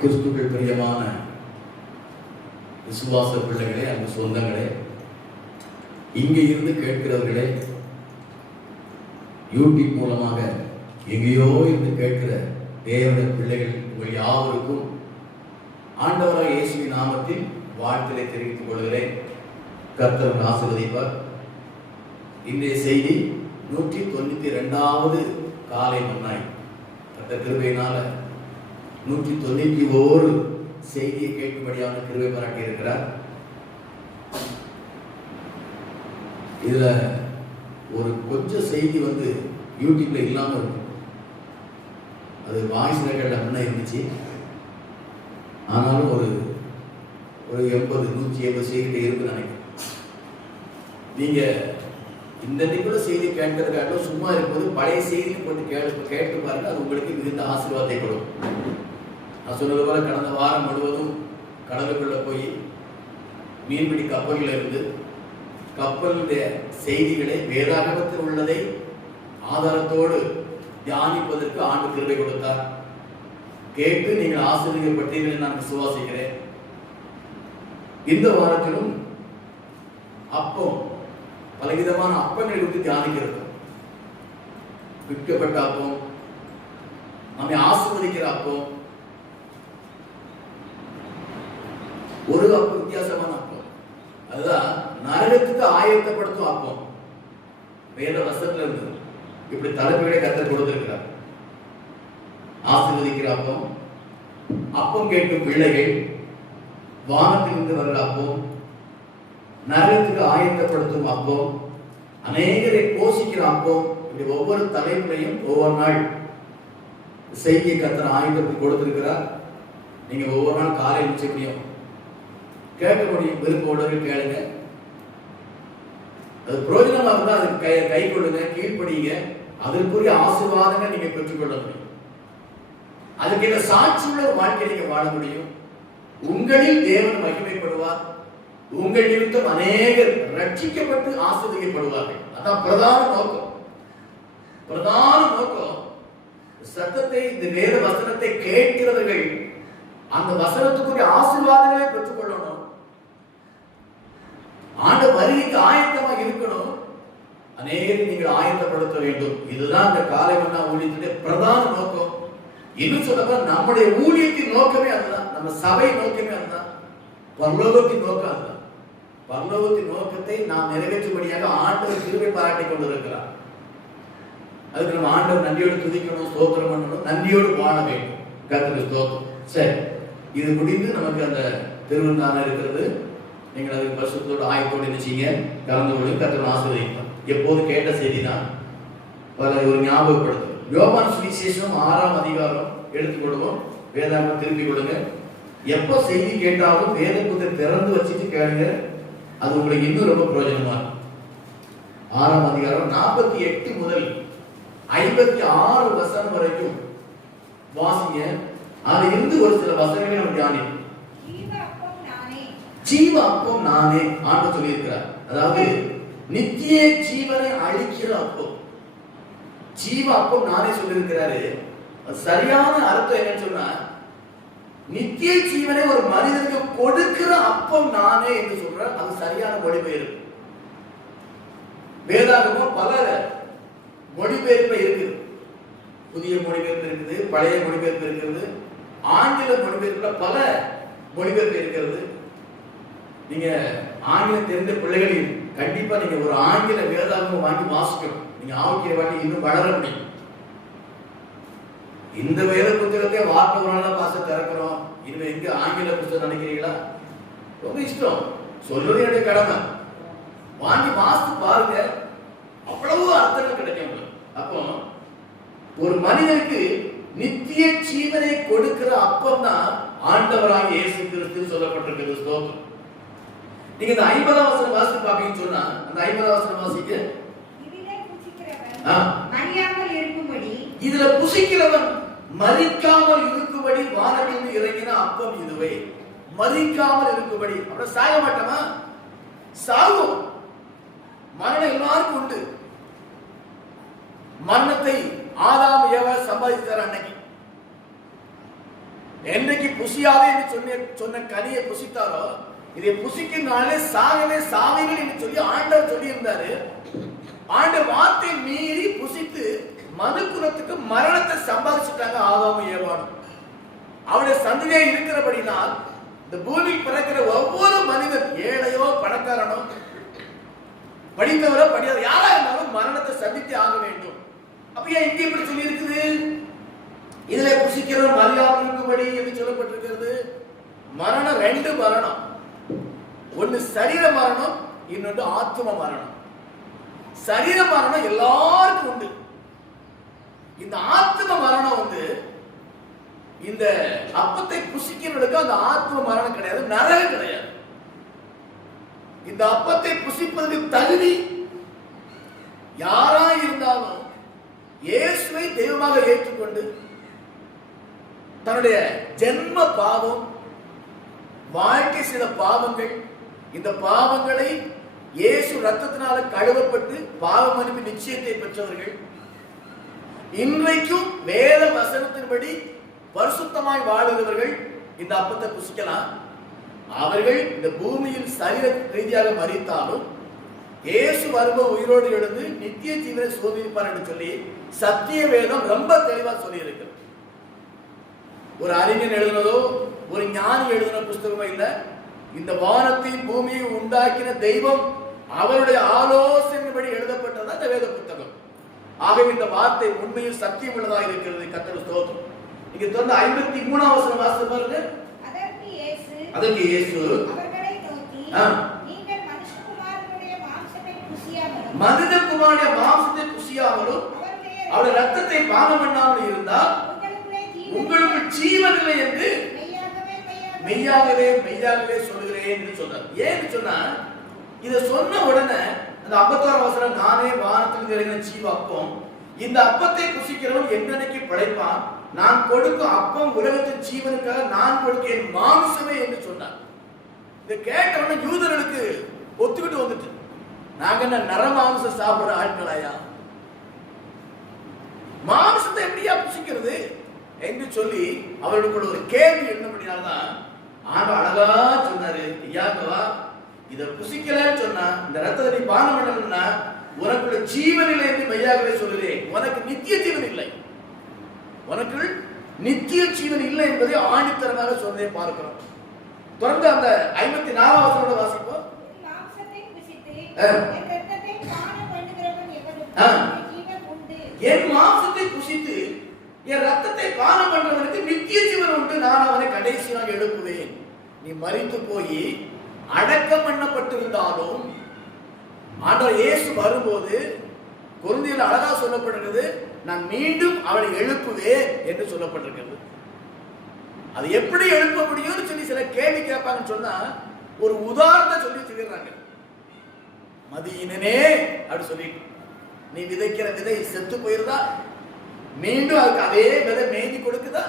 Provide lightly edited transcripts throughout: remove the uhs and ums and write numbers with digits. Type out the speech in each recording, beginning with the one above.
கிறிஸ்துவுக்குள் பிரியமான விசுவாச பிள்ளைகளே, அன்பு சொந்தங்களே, இங்கே இருந்து கேட்கிறவர்களே, யூடியூப் மூலமாக எங்கேயோ இருந்து கேட்கிற தேவனுடைய பிள்ளைகள் உங்கள் யாவருக்கும் ஆண்டவராக இயேசுவின் நாமத்தில் வாழ்த்தினை தெரிவித்துக் கொள்கிறேன். கர்த்தர் ஆசீர்வதிப்பார். இன்றைய செய்தி 192வது காலை மன்னாய். கர்த்தர் கிருபையினால 191 செய்தியை கேட்கும்படியான கிருபை பாராட்டி இருக்கிறார். இதுல ஒரு கொஞ்சம் செய்தி யூடியூப்ல இல்லாம இருக்கும். அது வாய்ஸ் ரெக்கார்ட்ல முன்ன இருந்துச்சு. ஆனாலும் ஒரு 180 செய்தி இருக்குன்னு நினைக்கிறேன். நீங்க இந்த கூட செய்தி கேட்கறதுக்காக சும்மா இருக்கும்போது பழைய செய்தி போட்டு கேட்டு பாருங்க. அது உங்களுக்கு மிகுந்த ஆசீர்வாதத்தை கொடுக்கும். நான் சொன்னது போல கடந்த வாரம் முழுவதும் கடலுக்குள்ள போய் மீன்பிடி கப்பலில் இருந்து கப்பலுடைய செய்திகளை வேதாகமத்தில் உள்ளதை ஆதாரத்தோடு தியானிப்பதற்கு ஆண்டு கிருபை கொடுத்தார். கேட்டு நீங்கள் ஆசீர்வதிக்கப்பட்டீர்கள் நான் விசுவாசிக்கிறேன். இந்த வாரத்திலும் அப்பம், பலவிதமான அப்பங்களை குறித்து தியானிக்கிறது. விற்கப்பட்ட அப்பம், நம்மை ஆசீர்வதிக்கிற அப்பம், ஒரு அப்பம் வித்தியாசமான அப்பம், அதுதான் நரகத்துக்கு ஆயத்தப்படுத்தும் அப்பம். வேத வசனத்துல இருந்து இப்படி தலைப்புகளை கர்த்தர் கொடுத்திருக்கிறார். ஆசீர்வதிக்கிற அப்பம், அப்பம் கேட்கும் பிள்ளைகள், வானத்திலிருந்து வருகிற அப்பம், நரகத்துக்கு ஆயத்தப்படுத்தும் அப்பம், அநேகரை போஷிக்கிற அப்பம். இப்படி ஒவ்வொரு தலைமுறையும் ஒவ்வொரு நாள் செய்தியை கர்த்தர் ஆயத்தப்படுத்தி கொடுத்திருக்கிறார். நீங்க ஒவ்வொரு நாள் காலையில் நிச்சய முடியும், கேட்க முடியும். விருப்போடு கேளுங்க. அது பிரயோஜனமா இருந்தா அது கை கொள்ளுங்க, கீழ்ப்படிங்க. அதற்குரிய ஆசீர்வாதங்களை நீங்க பெற்றுக்கொள்ள முடியும். அதுக்கு என்ன சாட்சி உள்ள ஒரு வாழ்க்கையை நீங்க வாழ முடியும். உங்களில் தேவன் மகிமைப்படுவார். உங்கள் நிமித்தம் அநேகர் ரட்சிக்கப்பட்டு ஆசீர்வதிக்கப்படுவார்கள். அதான் பிரதான நோக்கம். பிரதான நோக்கம் சத்தத்தை, இந்த வேத வசனத்தை கேட்கிறவர்கள் அந்த வசனத்துக்குரிய ஆசீர்வாதங்களை பெற்றுக்கொள்ளணும். ஆண்டு வருகைக்கு ஆயத்தமாக இருக்கணும். அநேகரை நீங்கள் ஆயத்தப்படுத்த வேண்டும். இதுதான் இந்த காலை மன்னா ஊழியத்துடைய பிரதான நோக்கம். இன்னும் சொல்ல நம்முடைய ஊழியத்தின் நோக்கமே அதுதான். நம்ம சபை நோக்கமே அதுதான். பரலோகத்தின் நோக்கம் அதுதான். பரலோகத்தின் நோக்கத்தை நாம் நிறைவேற்றும்படியாக ஆண்டவர் கிருபை பாராட்டி கொண்டிருக்கிறார். அதுக்கு நம்ம ஆண்டவர் நன்றியோடு துதிக்கணும், ஸ்தோத்திரம் பண்ணணும், நன்றியோடு வாழ வேண்டும். கர்த்தருக்கு ஸ்தோத்திரம். சரி, இது முடிந்து நமக்கு அந்த திருவிழா இருக்கிறது. நீங்கள் அதுக்கு பரிசுத்தோடு ஆயத்தோடு நினைச்சீங்க, கலந்து கொள்ளுங்க. கர்த்தர் ஆசீர்வதிப்பார். எப்போது கேட்ட செய்தி தான் ஒரு ஞாபகப்படுத்தும். யோவான் சுவிசேஷம் 6ஆம் அதிகாரம் எடுத்துக்கொள்வோம். வேதாகமம் திருப்பி கொடுங்க. எப்போ செய்தி கேட்டாலும் வேத புத்தகத்தை திறந்து வச்சுட்டு கேளுங்க. அது உங்களுக்கு இன்னும் ரொம்ப பிரயோஜனமா இருக்கும். 6ஆம் அதிகாரம் 48 முதல் 56 வசனம் வரைக்கும் வாசிங்க. அதுல இருந்து ஒரு சில வசனங்களை நம்ம தியானிப்போம். ஜீவ அப்பம் நானே ஆண்டு சொல்லியிருக்கிறார். அதாவது நித்திய ஜீவனை அளிக்கிற அப்பம். ஜீவ அப்பம் நானே சொல்லியிருக்கிறாரு. சரியான அர்த்தம் என்னன்னு சொன்னா, நித்திய ஜீவனை ஒரு மனிதனுக்கு கொடுக்கிற அப்பம் நானே என்று சொல்ற. அது சரியான மொழிபெயர்ப்பு. வேதாகமம் பல மொழிபெயர்ப்பு இருக்குது. புதிய மொழிபெயர்ப்பு இருக்குது, பழைய மொழிபெயர்ப்பு இருக்கிறது, ஆங்கில மொழிபெயர்ப்புல பல மொழிபெயர்ப்பு இருக்கிறது. நீங்க ஆங்கிலம் தெரிந்த பிள்ளைகளில் கண்டிப்பா நீங்க ஒரு ஆங்கில வேதாகமம் வாங்கி வாசிக்கணும். நீங்க ஆரோக்கிய வாட்டி இன்னும் வளர முடியும். இந்த வேத புத்தகத்தை வார்த்தை ஒரு நாள் பாச திறக்கிறோம். இனிமே எங்க ஆங்கில புத்தகம் நினைக்கிறீங்களா? ரொம்ப இஷ்டம், சொல்றது என்னுடைய கடமை. வாங்கி வாசித்து பாருங்க, அவ்வளவு அர்த்தங்கள் கிடைக்கும். அப்போ ஒரு மனிதனுக்கு நித்திய ஜீவனை கொடுக்கிற அப்பம் தான் ஆண்டவராக இயேசு கிறிஸ்து சொல்லப்பட்டிருக்கிறது. ஸ்தோத்திரம். நீங்க இந்த 50ஆம் வசனம் வாசித்து பாப்பீங்கன்னு சொன்னா, அந்த 50ஆம் வசனம் வாசிக்க, இதுல புசிக்கிறவன் மரிக்காமல் இருக்கும்படி வானத்திலிருந்து இறங்கின அப்பம் இதுவே. மரிக்காமல் இருக்கும்படி. அப்புறம் சாக மாட்டோமா? சாகும். மரணம் எல்லாருக்கும் உண்டு. மரணத்தை ஆதாம் ஏவாள் சம்பாதித்தார். அன்னைக்கு என்னைக்கு புசியாதே என்று சொன்ன கனியை புசித்தாரோ, இதை புசிக்கினாலே சாகவே சாவீர்கள் என்று சொல்லி ஆண்டவர் சொல்லி இருந்தாரு. ஆண்டவர் வார்த்தை மீறி புசித்து மனுக்குலத்துக்கு மரணத்தை சம்பாதிச்சுட்டாங்க ஆதாமும் ஏவாளும். அவருடைய சந்ததியே இருக்கிறபடினால் இந்த பூமியில் பிறக்கிற ஒவ்வொரு மனிதன், ஏழையோ பணக்காரனோ படித்தவரோ படியாத யாரா இருந்தாலும் மரணத்தை சந்தித்து ஆக வேண்டும். அப்ப ஏன் இங்க இப்படி சொல்லி இருக்குது? இதுல புசிக்கிறவர் மரியாதை இருக்கும்படி என்று சொல்லப்பட்டிருக்கிறது. மரணம் ரெண்டு மரணம், ஒன்னு சரீர மரணம், இன்னொன்று ஆத்ம மரணம். சரீர மரணம் எல்லாருக்கும் உண்டு. இந்த ஆத்ம மரணம் வந்து இந்த அப்பத்தை புசிக்கிறவர்களுக்கு அந்த ஆத்ம மரணம் கிடையாது, நரகம் கிடையாது. இந்த அப்பத்தை புசிப்பதற்கு தகுதி யாரா இருந்தாலும் இயேசுவை தெய்வமாக ஏற்றுக்கொண்டு தன்னுடைய ஜென்ம பாவம், வாழ்க்கை சில பாவங்கள், இந்த பாவங்களை இயேசு ரத்தத்தினால கழுவப்பட்டு பாவ மன்னிப்பு நிச்சயத்தை பெற்றவர்கள், இன்றைக்கும் வேத வசனத்தின்படி பரிசுத்தமாய் வாழுகிறவர்கள் இந்த அப்பத்தை புசிக்கலாம். அவர்கள் இந்த பூமியில் சரீர ரீதியாக மரித்தாலும் இயேசு வரும்போது உயிரோடு எழுந்து நித்திய ஜீவனை சோதிப்பார் என்று சொல்லி சத்திய வேதம் ரொம்ப தெளிவா சொல்லி இருக்கிறது. ஒரு அறிஞன் எழுதினதோ ஒரு ஞானி எழுதின புஸ்தகமோ இல்ல. இந்த வானத்தையும் பூமியை உண்டாக்கின தெய்வம் அவருடைய ஆலோசனைப்படி எழுதப்பட்டதா இந்த வேத புத்தகம். ஆகவே இந்த வார்த்தை உண்மையில் சத்தியம் உள்ளதாக இருக்கிறது. கர்த்தருக்கு ஸ்தோத்திரம். இங்க தொடர்ந்து 53ஆம் வசனம் வாசித்து பாருங்க. அதற்கு இயேசு அவர்களை நோக்கி, நீங்கள் மனுஷகுமாரனுடைய மாம்சத்தை புசியாமலும் அவருடைய ரத்தத்தை பானம் பண்ணாமல் இருந்தால் உங்களுக்கு ஜீவன் இல்லை என்று மெய்யாகவே மெய்யாகவே சொல்லுகிறேன் என்று சொன்னார். ஏன்னு சொன்னா, இதை சொன்ன உடனே அந்த 51ஆம் வசனம், நானே வானத்தில் இறங்கின ஜீவ அப்பம், இந்த அப்பத்தை புசிக்கிறவன் என்னன்னைக்கு படைப்பான், நான் கொடுக்கும் அப்பம் உலகத்தின் ஜீவனுக்காக நான் கொடுக்க என் மாம்சமே என்று சொன்னார். இதை கேட்டவன யூதர்களுக்கு ஒத்துக்கிட்டு வந்துட்டு, நாங்க என்ன நரமாம்சம் சாப்பிடுற ஆட்களாயா, மாம்சத்தை எப்படியா புசிக்கிறது என்று சொல்லி அவர்களுக்கு ஒரு கேள்வி எழுந்தபடினால்தான் ஆண்டவர் அழகா சொன்னாரு, ஐயாங்கவா இதை புசிக்கலன்னு சொன்னா, இந்த ரத்தத்தை பானம் பண்ணணும்னா உனக்குள்ள ஜீவன் இல்லை என்று மெய்யாகவே சொல்லுறேன். உனக்கு நித்திய ஜீவன் இல்லை, உனக்கு நித்திய ஜீவன் இல்லை என்பதை ஆணித்தரமாக சொல்றதை பார்க்கிறோம். தொடர்ந்து அந்த 54ஆம் வசனத்தை வாசிப்போம். என் மாம்சத்தை புசித்து என் ரத்தத்தை பானம் பண்றவனுக்கு நித்திய ஜீவன் உண்டு, நான் அவனை கடைசியாக எழுப்புவேன். நீ மரித்து போய் அடக்கம் பண்ணப்பட்டிருந்தாலும் ஆண்டவர் இயேசு வரும்போது கொரிந்தியரில் அழகா சொல்லப்பட்டிருக்கிறது, நான் மீண்டும் அவனை எழுப்புவேன் என்று சொல்லப்பட்டிருக்கிறது. அது எப்படி எழுப்ப முடியும்னு சொல்லி சில கேள்வி கேட்பாங்கன்னு சொன்னா ஒரு உதாரணத்தை சொல்லி சொல்லிடுறாங்க. மதியினே அப்படி சொல்லிட்டு, நீ விதைக்கிற விதை செத்து போயிருந்தா மீண்டும் அதுக்கு அதே விதை மேய்ஞ்சி கொடுக்குதா,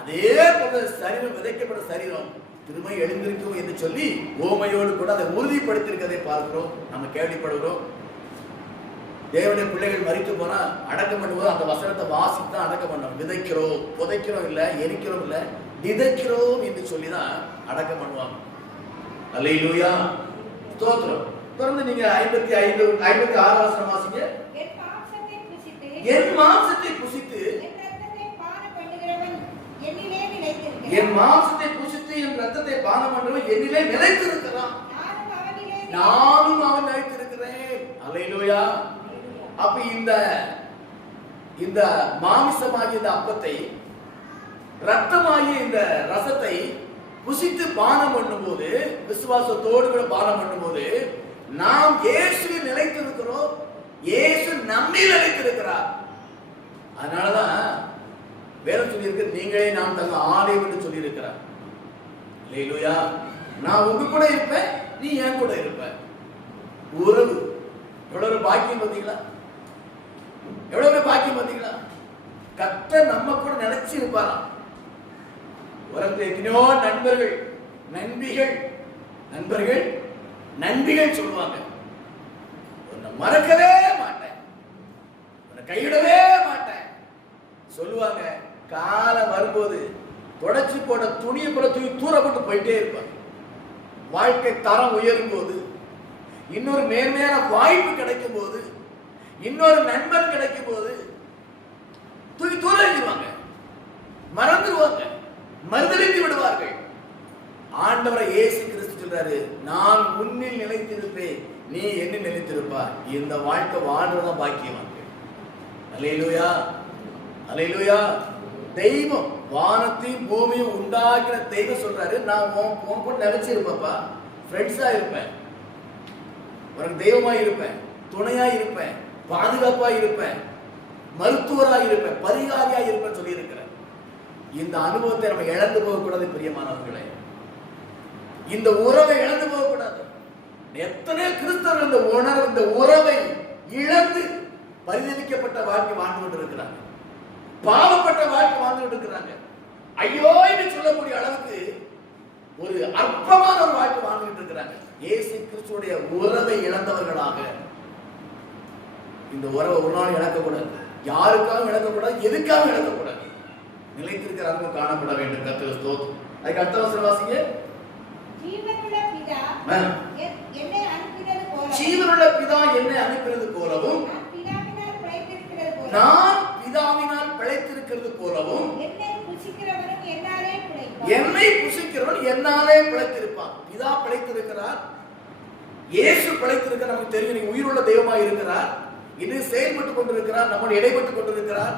அதே போல சரீரம் விதைக்கப்பட்ட சரீரம் திரும்ப எழுந்திருக்கும் என்று சொல்லி ஓமையோடு கூட அதை உறுதிப்படுத்தியிருக்கதை பார்க்கிறோம், நம்ம கேள்விப்படுகிறோம். தேவனுடைய பிள்ளைகள் மரித்து போனா அடக்கம் பண்ணும்போது அந்த வசனத்தை வாசித்து தான் அடக்கம் பண்ணோம். விதைக்கிறோம், புதைக்கிறோம் இல்ல, எரிக்கிறோம் இல்ல, விதைக்கிறோம் என்று சொல்லிதான் அடக்கம் பண்ணுவாங்க. அல்லேலூயா, ஸ்தோத்திரம். தொடர்ந்து நீங்க 56ஆம் வசனம் வாசிங்க. என் மாம்சத்தை புசித்து என் மாம்சத்தை புசித்து என் ரத்தத்தை பானம் பண்றவன் என்னிலே நிலைத்திருக்கிறான், நானும் அவன் நிலைத்திருக்கிறேன். அல்லேலூயா. அப்ப இந்த மாமிசமாகிய இந்த அப்பத்தை, ரத்தமாகிய இந்த ரசத்தை புசித்து பானம் பண்ணும்போது, விசுவாசத்தோடு கூட பானம் பண்ணும்போது நாம் இயேசுவில் நிலைத்திருக்கிறோம், இயேசு நம்மில் நிலைத்திருக்கிறார். அதனாலதான் வேதம் சொல்லியிருக்கு, நீங்களே நான் தங்க ஆலயம் என்று சொல்லி இருக்கிறார். அல்லேலூயா. நான் உங்க கூட இருப்பேன், நீ என் கூட இருப்ப. உறவு எவ்வளவு பாக்கியம் பார்த்தீங்களா, எவ்வளவு பாக்கியம் பார்த்தீங்களா. கர்த்தர் நம்ம கூட நினைச்சு இருப்பாராம். உலகத்தில் எத்தனையோ நண்பர்கள் நண்பிகள் சொல்லுவாங்க, உன்னை மறக்கவே மாட்டேன், உன்னை கைவிடவே மாட்டேன் சொல்லுவாங்க. காலம் வரும்போது தொடச்சி போட துணியை போல தூக்கி தூர போட்டு போயிட்டே இருப்பாங்க. வாழ்க்கை தரம் உயரும் போது, இன்னொரு மேன்மையான வாய்ப்பு கிடைக்கும் போது, இன்னொரு நண்பன் கிடைக்கும் போது தூக்கி தூர எறிவாங்க, மறந்துடுவாங்க, மறுதலித்து விடுவார்கள். ஆண்டவரை இயேசு கிறிஸ்து சொல்றாரு, நான் உன்னில் நிலைத்திருப்பேன், நீ என்ன நிலைத்திருப்பாய். இந்த வாழ்க்கை வாழ்றதான் பாக்கியம். அல்லேலூயா, அல்லேலூயா. தெய்வம் வானத்தையும் பூமியும் உண்டாக்கின தெய்வம் சொல்றாரு, நான் உன் கூட நினைச்சிருப்பப்பா, ஃப்ரெண்ட்ஸா இருப்பேன், உனக்கு தெய்வமா இருப்பேன், துணையா இருப்பேன், பாதுகாப்பா இருப்பேன், மருத்துவரா இருப்பேன், பரிகாரியா இருப்பேன் சொல்லி இருக்கிறேன். இந்த அனுபவத்தை நம்ம இழந்து போகக்கூடாது பிரியமானவர்களே. இந்த உறவை இழந்து போகக்கூடாது. எத்தனை கிறிஸ்தவர்கள் இந்த உறவை இழந்து பரிதவிக்கப்பட்ட வாழ்க்கை வாழ்ந்து கொண்டிருக்கிறாங்க, பாவப்பட்ட வாழ்க்கை வாழ்ந்து கொண்டிருக்கிறாங்க. ஐயோ என்று சொல்லக்கூடிய அளவுக்கு ஒரு அற்பமான ஒரு வாழ்க்கை வாழ்ந்துட்டு இருக்கிறாங்க. இயேசு கிறிஸ்துவுடைய உறவை இழந்தவர்களாக இந்த உறவை ஒரு நாள் இழக்கக்கூடாது, யாருக்காக இழக்கக்கூடாது, எதுக்காக இழக்கக்கூடாது, நிலைத்திருக்கிற அன்பு காணப்பட வேண்டும். கர்த்தருக்கு ஸ்தோத்திரம். அதுக்கு அடுத்த வசனம் வாசிங்க. ஜீவனுள்ள பிதா என்னை அனுப்பினது போலவும் நான் பிதாவினால் பிழைத்திருக்கிறது போலவும் என்னை புசிக்கிறவன் என்னாலே பிழைத்திருப்பான். பிதா பிழைத்திருக்கிறார், இயேசு பிழைத்திருக்கிறார். நமக்கு தெரியும், நீங்க உயிருள்ள தெய்வமாக இருக்கிறார், இன்னும் செயல்பட்டுக் கொண்டிருக்கிறார், நம்மோடு இடைப்பட்டுக் கொண்டிருக்கிறார்.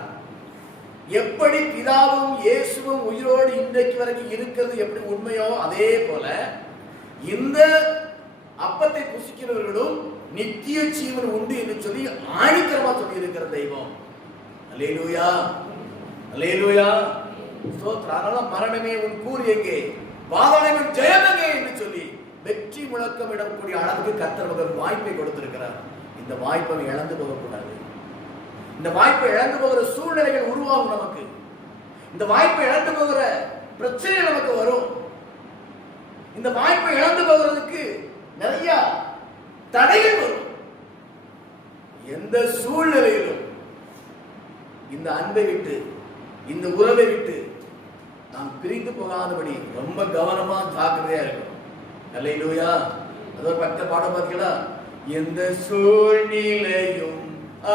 எப்படி பிதாவும் இயேசுவும் உயிரோடு இன்றைக்கு வரைக்கும் இருக்கிறது எப்படி உண்மையோ அதே போல இந்த அப்பத்தை புசிக்கிறவர்களும் நித்திய ஜீவன் உண்டு என்று சொல்லி ஆணித்தரமா சொல்லி இருக்கிற தெய்வம். அல்லேலூயா, அல்லேலூயா. அதனால மரணமே உன் கூறு எங்கே, பாதாளமே ஜெயம் எங்கே என்று சொல்லி வெற்றி முழக்கம் இடக்கூடிய அளவுக்கு கர்த்தர் ஒரு வாய்ப்பை கொடுத்திருக்கிறார். இந்த வாய்ப்பை இழந்து போகக்கூடாது. இந்த வாய்ப்பை இழந்து போகிற சூழ்நிலைகள் உருவாகும். நமக்கு இந்த வாய்ப்பை இழந்து போகிற பிரச்சனை நமக்கு வரும். இந்த வாய்ப்பை இழந்து போகிறதுக்கு நிறைய தடைகள் வரும். எந்த சூழ்நிலையிலும் இந்த அன்பை விட்டு, இந்த உறவை விட்டு நாம் பிரிந்து போகாதபடி ரொம்ப கவனமா ஜாக்கிரதையா இருக்கணும். அல்லேலூயா. அதோ பட்ட பாடம் பார்த்தீங்களா, எந்த சூழ்நிலையும்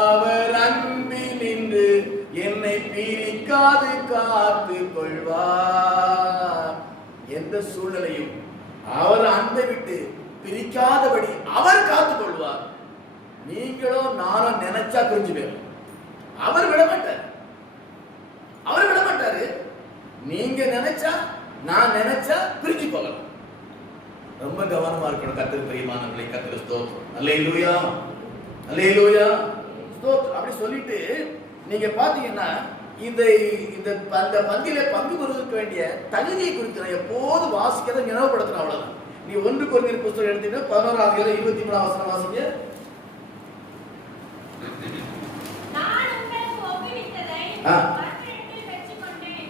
அவர் அன்பில் நின்று என்னை பிரிக்காது காத்து கொள்வார். எந்த சூழ்நிலையும் அவர் அன்பை விட்டு பிரிக்காதபடி அவர் காத்துக் கொள்வார். நீங்களும் நானும் நினைச்சா பிரிஞ்சு போயிடும், அவர் விடமாட்டார், அவர் விடமாட்டாரு. நீங்க நினைச்சா, நான் நினைச்சா பிரிஞ்சு போகலாம். ரொம்ப கவனமா இருக்கணும். கர்த்தருக்கு பிரியமானவர்களே, கர்த்தருக்கு ஸ்தோத்திரம். அல்லேலூயா, அல்லேலூயா, ஸ்தோத்திரம். அப்படி சொல்லிட்டு நீங்க பாத்தீங்கன்னா இந்த அந்த பந்தியில பங்கு பெறுவதற்கு வேண்டிய தகுதியை குறித்து நான் எப்போது வாசிக்கிறத நினைவுபடுத்தணும். அவ்வளவுதான். நீ 1 கொரிந்தியர் புத்தகம் எடுத்தீங்கன்னா 11:23 வாசிங்க.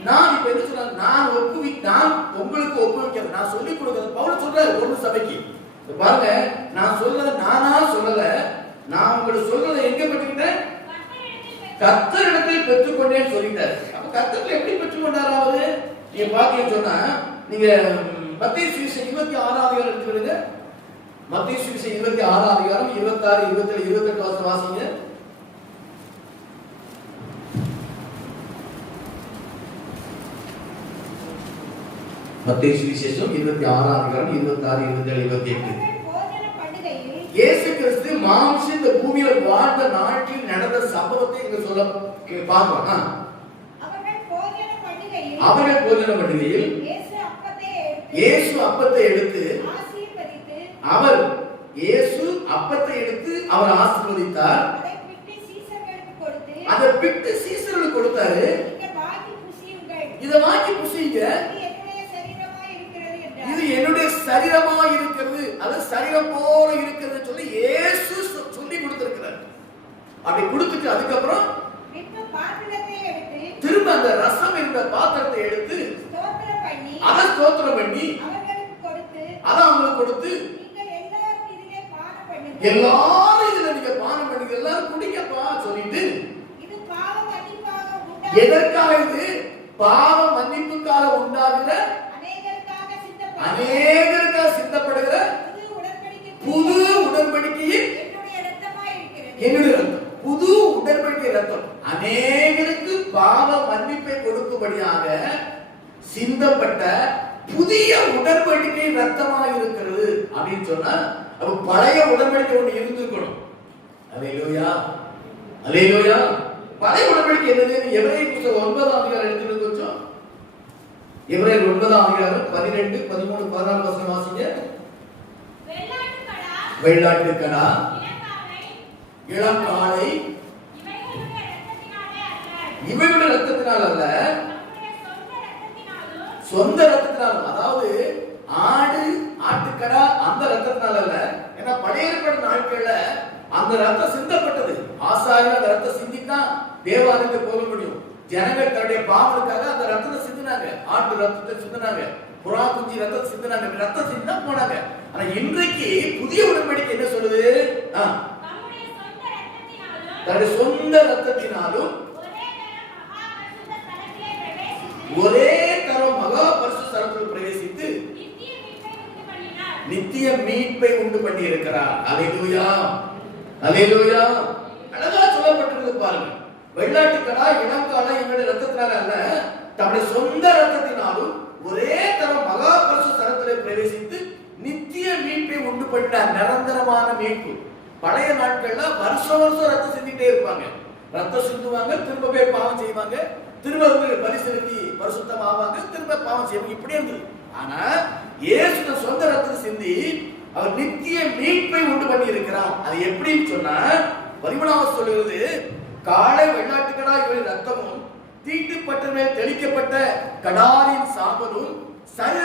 நான் இப்ப என்ன சொல்றேன், நான் உங்களுக்கு ஒப்புவிக்கிறது, நான் சொல்லிக் கொடுக்கிறது. பவுல் சொல்றாரு ஒரு சபைக்கு, பாருங்க, நான் சொல்றத நானா சொல்லல, நான் உங்களுக்கு சொல்றதை எங்க பெற்றுக்கிட்டேன், கர்த்தரிடத்தில் பெற்றுக்கொண்டேன்னு சொல்லிட்டாரு. அப்ப கர்த்தரிடத்தில் எப்படி பெற்றுக்கொண்டாரு அவரு? நீங்க பாத்தீங்கன்னு சொன்னா, நீங்க மத்தேயு சுவிசேஷம் 26 அதிகாரம் எடுத்துக்கிடுங்க. மத்தேயு சுவிசேஷம் 26 அதிகாரம் 26, 27, 28 வசனம் வாசிங்க. மத்தேயு சுவிசேஷம் 26 அதிகாரம் 26, 27, 28. இயேசு கிறிஸ்து மாம்சம் இந்த பூமியில வாழ்ந்த நாட்டில் நடந்த சம்பவத்தை இங்க சொல்ல பார்க்கலாம். அவர்கள் போஜன பண்டிகையில் இயேசு அப்பத்தை எடுத்து அவர் ஆசீர்வதித்தார். அதை பிட்டு சீசர்களுக்கு கொடுத்தாரு. இதை வாங்கி புசிங்க, இது என்னுடைய சரீரமா இருக்கிறது, அது சரீரம் போல இருக்கிறது சொல்லி இயேசு சொல்லி கொடுத்திருக்கிறார். அப்படி கொடுத்துட்டு அதுக்கப்புறம் திரும்ப அந்த ரசம் இருந்த பாத்திரத்தை எடுத்து அதை ஸ்தோத்திரம் பண்ணி அதை அவங்களுக்கு கொடுத்து, எல்லாரும் இதுல நீங்க பானம் பண்ணுங்க, எல்லாரும் குடிக்கப்பா சொல்லிட்டு, எதற்காக இது பாவ மன்னிப்புக்காக உண்டாகிற அநேகருக்காக சிந்தப்படுகிற புது உடன்படிக்கையின் என்னுடைய ரத்தம். புது உடன்படிக்கை ரத்தம் அநேகருக்கு பாவ மன்னிப்பை கொடுக்கும்படியாக சிந்தப்பட்ட புதிய உடன்படிக்கை ரத்தமாக இருக்கிறது அப்படின்னு சொன்னா, அப்ப பழைய உடன்படிக்கை ஒண்ணு இருந்திருக்கணும். அல்லேலூயா, அல்லேலூயா. பழைய உடன்படிக்கை என்னது? எபிரேயர் புத்தகம் 9ஆம் அதிகாரம் எடுத்துட்டு கொஞ்சம். எபிரேயர் 9ஆம் அதிகாரம் 12, 13, 14 வசனம் வாசிங்க. வெள்ளாட்டுக்கடா, இளங்காளை இவைகளுடைய ரத்தத்தினால் அல்ல, சொந்த ரத்தத்தினால். அதாவது ஆடு, ஆட்டுக்கடா அந்த ரத்தத்தினால் அல்ல. ஏன்னா பழைய ஏற்பாடு நாட்கள்ல அந்த ரத்தம் சிந்தப்பட்டது. ஆசாரியர் அந்த ரத்தம் சிந்தித்தான் தேவாலயத்துக்கு போக முடியும். ஜனங்கள் தன்னுடைய பாவத்துக்காக அந்த ரத்தத்தை சிந்தினாங்க. ஆட்டு ரத்தத்தை சிந்தினாங்க, புறா குஞ்சி ரத்தத்தை சிந்தினாங்க. ரத்தம் சிந்தா போனாங்க. ஆனா இன்றைக்கு புதிய உடன்படிக்கை என்ன சொல்லுது? தன்னுடைய சொந்த ரத்தத்தினாலும் ஒரே தரம் மகா பரிசுத்த ஸ்தலத்தில் பிரவேசித்து நித்திய மீட்பை உண்டு பண்ணி இருக்கிறார். அல்லேலூயா, அல்லேலூயா. அழகா சொல்லப்பட்டிருக்கு பாருங்க. வெள்ளாட்டுக்கடா, இளங்காளை இவருடைய ரத்தத்தினால அல்ல, தன்னுடைய சொந்த ரத்தத்தினாலும் ஒரே தரம் மகா பரிசுத்த ஸ்தலத்தில் பிரவேசித்து நித்திய மீட்பை உண்டு பண்ணின நிரந்தரமான மீட்பு. பழைய நாட்கள்ல வருஷம் வருஷம் ரத்தம் சிந்திட்டே இருப்பாங்க. ரத்தம் சிந்துவாங்க, திரும்ப போய் பாவம் செய்வாங்க, திரும்ப பலி செலுத்தி பரிசுத்தம் ஆவாங்க, திரும்ப பாவம் செய்வாங்க. இப்படி இருந்தது. ஆனா இயேசு சொந்த ரத்தத்தை சிந்தி அவர் நித்திய மீட்பை உண்டு பண்ணி இருக்கிறார். அது எப்படின்னு சொன்னா, 13வது சொல்லுகிறது, காளை வெள்ளாட்டுக்கடா இவரின் ரத்தமும் தீட்டுப்பட்ட மேல் தெளிக்கப்பட்ட கடாரின் சாம்பலும் சரீர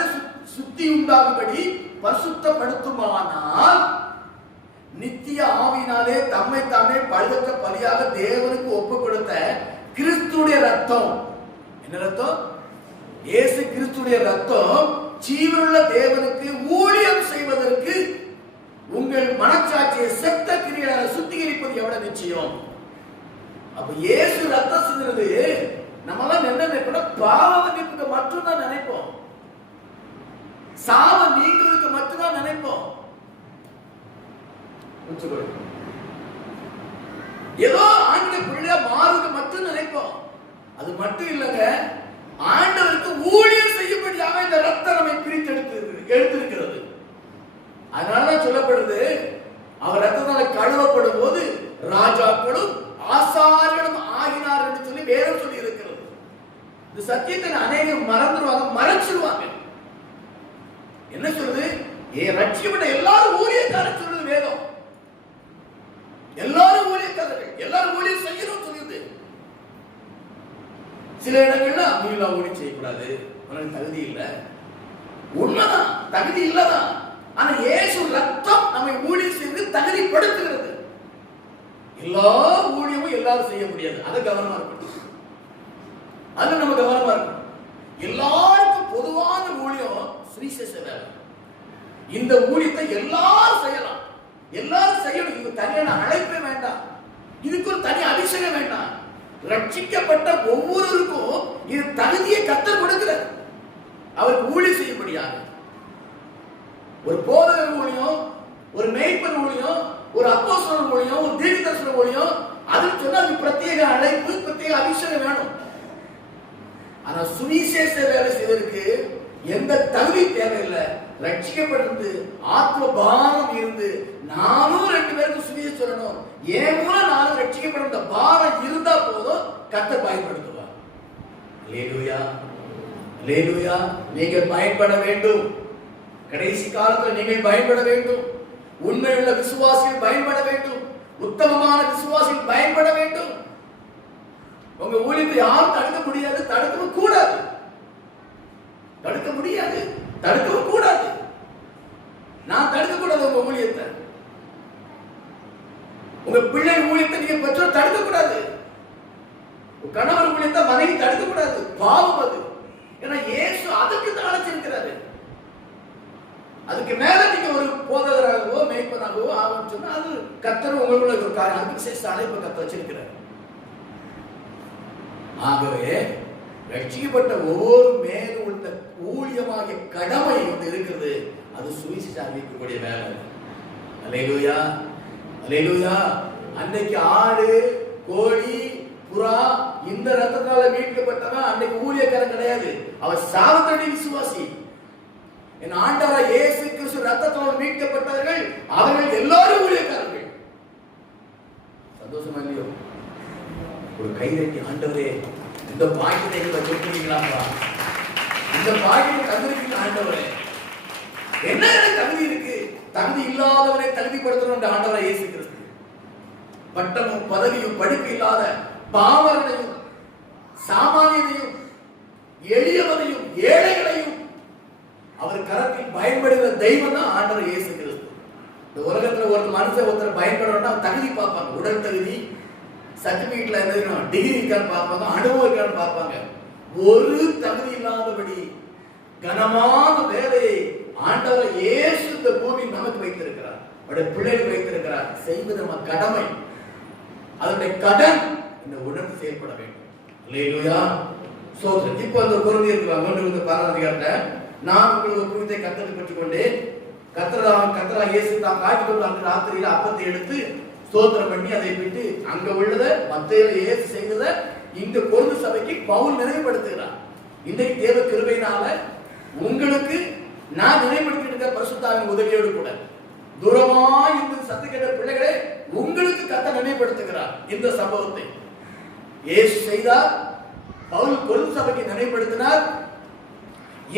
சுத்தி உண்டாகும்படி பரிசுத்தப்படுத்துமானால் நித்திய ஆவியினாலே தம்மை தாமே பழுதற்ற பலியாக தேவனுக்கு ஒப்பு கொடுத்த கிறிஸ்துடைய ரத்தம். என்ன ரத்தம்? இயேசு கிறிஸ்துடைய ரத்தம் ஜீவனுள்ள தேவனுக்கு ஊழியம் செய்வதற்கு உங்கள் மனச்சாட்சியை செத்த கிரியையால சுத்திகரிப்பது எவ்வளவு நிச்சயம். அப்ப இயேசு ரத்தம் சிந்துறது நம்மளாம் என்ன நினைப்போம்? பாவ மன்னிப்புக்கு மட்டும்தான் நினைப்போம், சாவ நீங்களுக்கு மட்டும்தான் நினைப்போம். ஏதோ ஆண்டு பிள்ளையா மாறுக்கு மட்டும் நினைப்போம். அது மட்டும் இல்லங்க, ஆண்டவருக்கு ஊழியம் செய்யும்படியாக இந்த ரத்தம் நம்மை பிரித்து எடுத்திருக்கிறது. அதனால சொல்லப்படுது, அவர் ரத்தத்தால கழுவப்படும் போது ராஜாக்களும் ஆசாரியர்களும் ஆகினார் என்று சொல்லி வேதம் சொல்லி இருக்கிறது. இந்த சத்தியத்தை அநேகம் மறந்துடுவாங்க, மறைச்சிடுவாங்க. என்ன சொல்றது? ரட்சிக்கப்பட்ட எல்லாரும் ஊழியக்காரர் சொல்றது வேதம். எல்லாரும் ஊழியக்காரர்கள், எல்லாரும் ஊழியம் செய்யணும் சொல்லுது. சில இடங்கள்ல அவங்க ஊழியம் செய்யக்கூடாது, அவனுக்கு தகுதி இல்லை. உண்மைதான், தகுதி இல்லதான். ஆனா இயேசு ரத்தம் நம்மை ஊழியம் செய்து தகுதிப்படுத்துகிறது. எல்லா ஊழியமும் எல்லாரும் செய்ய முடியாது, அது கவனமா இருக்கணும். அது நம்ம கவனமா இருக்கணும். எல்லாருக்கும் பொதுவான ஊழியம் சுவிசேஷ வேலை. இந்த ஊழியத்தை எல்லாரும் செய்யலாம், எல்லாரும் செய்யணும். இது தனியான அழைப்பே வேண்டாம், இதுக்கு ஒரு தனி அபிஷேகம் வேண்டாம். ரட்சிக்கப்பட்ட ஒவ்வொருவருக்கும் இது தகுதியை கத்தர் கொடுக்கிறார். அவருக்கு ஊழியம் செய்யும்படியாக ஒரு போதகர் ஊழியம், ஒரு மேய்ப்பர் ஊழியம், ஒரு அப்போஸ்தலர் ஊழியம், ஒரு தீர்க்கதரிசி ஊழியம், அதுக்கு சொன்னா அது பிரத்யேக அழைப்பு, பிரத்யேக அபிஷேகம் வேணும். ஆனா சுவிசேஷ வேலை செய்வதற்கு எந்த தகுதி தேவையில்லை. ரட்சிக்கப்பட்டிருந்து ஆத்ம பாரம் இருந்து நானும் 2 பேருக்கு சுவிசேஷம் சொல்லணும், ஏன் மூலம் நானும் ரட்சிக்கப்பட்ட பாரம் இருந்தா போதும், கர்த்தர் பயன்படுத்துவார். அல்லேலூயா, அல்லேலூயா. நீங்கள் பயன்பட வேண்டும். கடைசி காலத்தில் நீங்கள் பயன்பட வேண்டும். உண்மையுள்ள விசுவாசிகள் பயன்பட வேண்டும். உத்தமமான விசுவாசிகள் பயன்பட வேண்டும். உங்க ஊழியத்தை யாரும் தடுக்க முடியாது, தடுக்கவும் கூடாது. தடுக்க முடியாது, தடுக்கவும் கூடாது. நான் தடுக்க கூடாது உங்க ஊழியத்தை. உங்க பிள்ளை ஊழியத்தை நீங்க பெற்றோர் தடுக்க கூடாது. கணவர் ஊழியத்தை மனைவி தடுக்க கூடாது, பாவம் அது. ஏன்னா இயேசு அதுக்கு தான் அழைச்சிருக்கிறாரு. அதுக்கு மேல நீங்க ஒரு போதகராகவோ மேய்ப்பனாகவோ ஆகும் சொன்னா அது கர்த்தர் உங்களுக்குள்ள ஒரு காரியம், அதுக்கு விசேஷ அழைப்பு கர்த்தர் வச்சிருக்கிறார். ஆகவே ரட்சிக்கப்பட்ட ஒவ்வொரு மேலும் உள்ள ஊழியமாகிய கடமை ஒன்று இருக்கிறது. அது சுவிசேஷம் அறிவிக்கக்கூடிய வேலை. அல்லேலூயா, அல்லேலூயா. அன்னைக்கு ஆடு, கோழி, புறா இந்த ரத்தத்தால மீட்கப்பட்டவன் அன்னைக்கு ஊழியக்காரன் கிடையாது. அவன் சாவத்தடி விசுவாசி. என் ஆண்டவராகிய இயேசு கிறிஸ்து ரத்தத்தால் மீட்கப்பட்டவர்கள் அவர்கள் எல்லாரும் ஊழியக்காரர்கள். சந்தோஷமா இல்லையோ? ஒரு கைதட்டி, ஆண்டவரே இந்த பாக்கியத்தை கொடுக்கிறீங்களாப்பா, இந்த பாக்கியத்தை தந்திருக்கீங்க ஆண்டவரே. என்ன தகுதி இருக்கு? தகுதி இல்லாதவரை தகுதிப்படுத்தணும் ஆண்டவராகிய இயேசு கிறிஸ்து. பட்டமும் பதவியும் படிப்பு இல்லாத பாவரனையும் சாமானியனையும் எளியவனையும் ஏழைகளையும் அவர் கரத்தில் பயன்படுகிற தெய்வம் தான் ஆண்டவர் இயேசு கிறிஸ்து. இந்த உலகத்துல ஒரு மனுஷன் ஒருத்தர் பயன்படணும்னா தகுதி பார்ப்பாங்க. உடல் தகுதி, சர்டிபிகேட்ல என்ன டிகிரி இருக்கான்னு பார்ப்பாங்க, அனுபவம் இருக்கான்னு பார்ப்பாங்க. ஒரு தகுதி இல்லாதபடி கனமான வேலையை ஆண்டவர் இயேசு இந்த பூமி நமக்கு வைத்திருக்கிறார், அவருடைய பிள்ளைகள் வைத்திருக்கிறார். செய்வது நம்ம கடமை, அதனுடைய கடன் இந்த உணர்வு செயல்பட வேண்டும். அல்லேலூயா, சோதனை. இப்போ அந்த கொரிந்தியர் 1:16 நான் உங்களுக்கு புரிதை கத்தரை பெற்றுக் கொண்டேன். கத்தரா இயேசு தான் காட்டிக் கொண்டு அன்று ராத்திரியில அப்பத்தை எடுத்து ஸ்தோத்திரம் பண்ணி அதை விட்டு அங்க உள்ளத மத்தேயுல இயேசு செய்ததை இந்த கொரிந்து சபைக்கு பவுல் நினைவுபடுத்துகிறார். இன்றைக்கு தேவ கிருபையினால உங்களுக்கு நான் நினைவுபடுத்திட்டு இருக்க பரிசுத்தாவின் உதவியோடு கூட தூரமாய் இருந்து சத்து கேட்ட பிள்ளைகளே உங்களுக்கு கர்த்தர் நினைவுபடுத்துகிறார். இந்த சம்பவத்தை இயேசு செய்தார், பவுல் கொரிந்து சபைக்கு நினைவுபடுத்தினார்.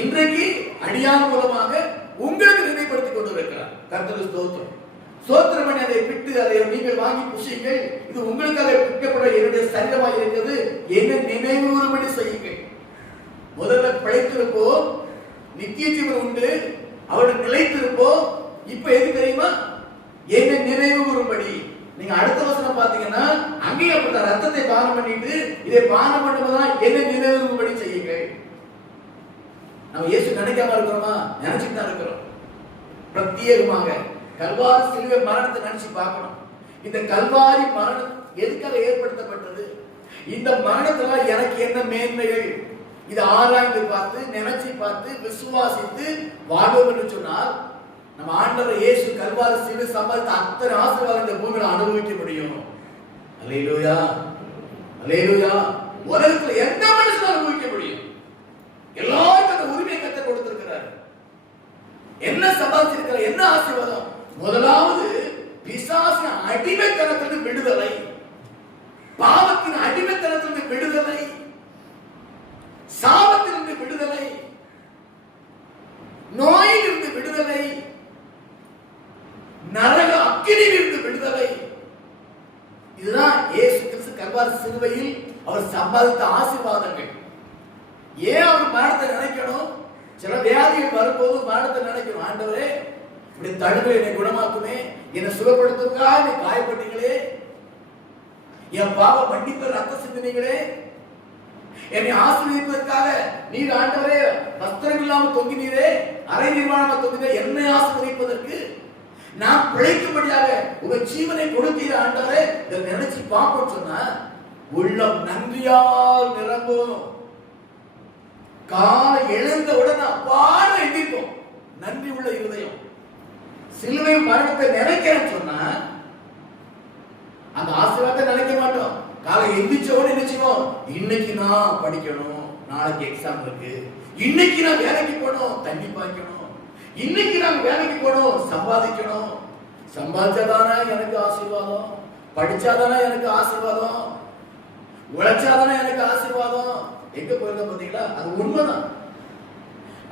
இன்றைக்கு அடியான் மூலமாக உங்களுக்கு நினைவுபடுத்திக் கொண்டிருக்கிறார். கர்த்தருக்கு ஸ்தோத்திரம். ஸ்தோத்திரம் பண்ணி அதை விட்டு அதை நீங்கள் வாங்கி புசியுங்கள், இது உங்களுக்காக விற்கப்பட என்னுடைய சரீரமாக இருக்கிறது, என்ன நினைவுறும்படி செய்யுங்கள். முதல்ல பிழைத்திருப்போம், நித்திய ஜீவன் உண்டு, அவருடைய நிலைத்திருப்போம். இப்ப எது தெரியுமா? என்ன நினைவுறும்படி. நீங்க அடுத்த வசனம் பாத்தீங்கன்னா அங்கேயே அப்படிதான், ரத்தத்தை பானம் பண்ணிட்டு இதை பானம் பண்ணும்போதுதான் என்ன நினைவுறும்படி செய்யுங்கள். நம்ம இயேசு நினைக்காம இருக்கிறோமா? நினைச்சுட்டு தான் இருக்கிறோம். பிரத்யேகமாக கல்வாரி சிலுவை மரணத்தை நினைச்சு பார்க்கணும். இந்த கல்வாரி மரணம் எதுக்காக ஏற்படுத்தப்பட்டது? இந்த மரணத்துல எனக்கு என்ன மேன்மைகள், இதை ஆராய்ந்து பார்த்து நினைச்சு பார்த்து விசுவாசித்து வாழ்வோம் என்று சொன்னால் நம்ம ஆண்டவர் இயேசு கல்வாரி சிலுவை சம்பாதித்த அத்தனை ஆசீர்வாதம் இந்த பூமியில அனுபவிக்க முடியும். அல்லேலூயா, அல்லேலூயா. உலகத்துல எந்த மனுஷனும் அனுபவிக்க முடியும். எல்லாருக்கும் அந்த உரிமையை கத்தர் கொடுத்திருக்கிறார். என்ன சம்பாதிச்சிருக்கிறார்? என்ன ஆசீர்வாதம்? முதலாவது பிசாசின் அடிமைத்தனத்திலிருந்து விடுதலை, பாவத்தின் அடிமைத்தனத்திலிருந்து விடுதலை, சாபத்திலிருந்து விடுதலை, நோயிலிருந்து விடுதலை, நரக அக்கினியிலிருந்து விடுதலை. இதுதான் இயேசு கிறிஸ்து கல்வாரி சிலுவையில் அவர் சம்பாதித்த ஆசீர்வாதங்கள். ஏன் அவர் மரணத்தை நினைக்கணும்? சில வியாதிகள் வரும்போது மரணத்தை நினைக்கணும். ஆண்டவரே இப்படி தடுப்பு என்னை குணமாக்குமே, என்னை சுகப்படுத்துவதற்காக நீ காயப்பட்டீங்களே, என் பாவ மன்னிப்பு ரத்த சிந்தினீங்களே, என்னை ஆசீர்வதிப்பதற்காக நீர் ஆண்டவரே வஸ்திரம் இல்லாமல் தொங்கினீரே, அரை நிர்வாணமாக தொங்கினீரே, என்னை ஆசீர்வதிப்பதற்கு நான் பிழைக்கும்படியாக உங்க ஜீவனை கொடுத்தீர் ஆண்டவரே. இதை நினைச்சு பார்ப்போம் சொன்னா உள்ளம் நன்றியால் நிரம்பும். காலை எழுந்த உடனே அப்பாட எந்திப்போம். நன்றி உள்ள இருதயம். சிலுவை மரணத்தை நினைக்கிறேன்னு சொன்னா அந்த ஆசீர்வாதத்தை நினைக்க மாட்டோம். காலை எந்திரிச்சோட நினைச்சுவோம், இன்னைக்கு நான் படிக்கணும், நாளைக்கு எக்ஸாம் இருக்கு, இன்னைக்கு நான் வேலைக்கு போகணும், தண்ணி பாய்க்கணும், இன்னைக்கு நான் வேலைக்கு போகணும், சம்பாதிக்கணும், சம்பாதிச்சாதானே எனக்கு ஆசீர்வாதம், படிச்சாதானே எனக்கு ஆசீர்வாதம், உழைச்சாதானே எனக்கு ஆசீர்வாதம். எங்க போயிருந்தோம் பாத்தீங்களா? அது உண்மைதான்.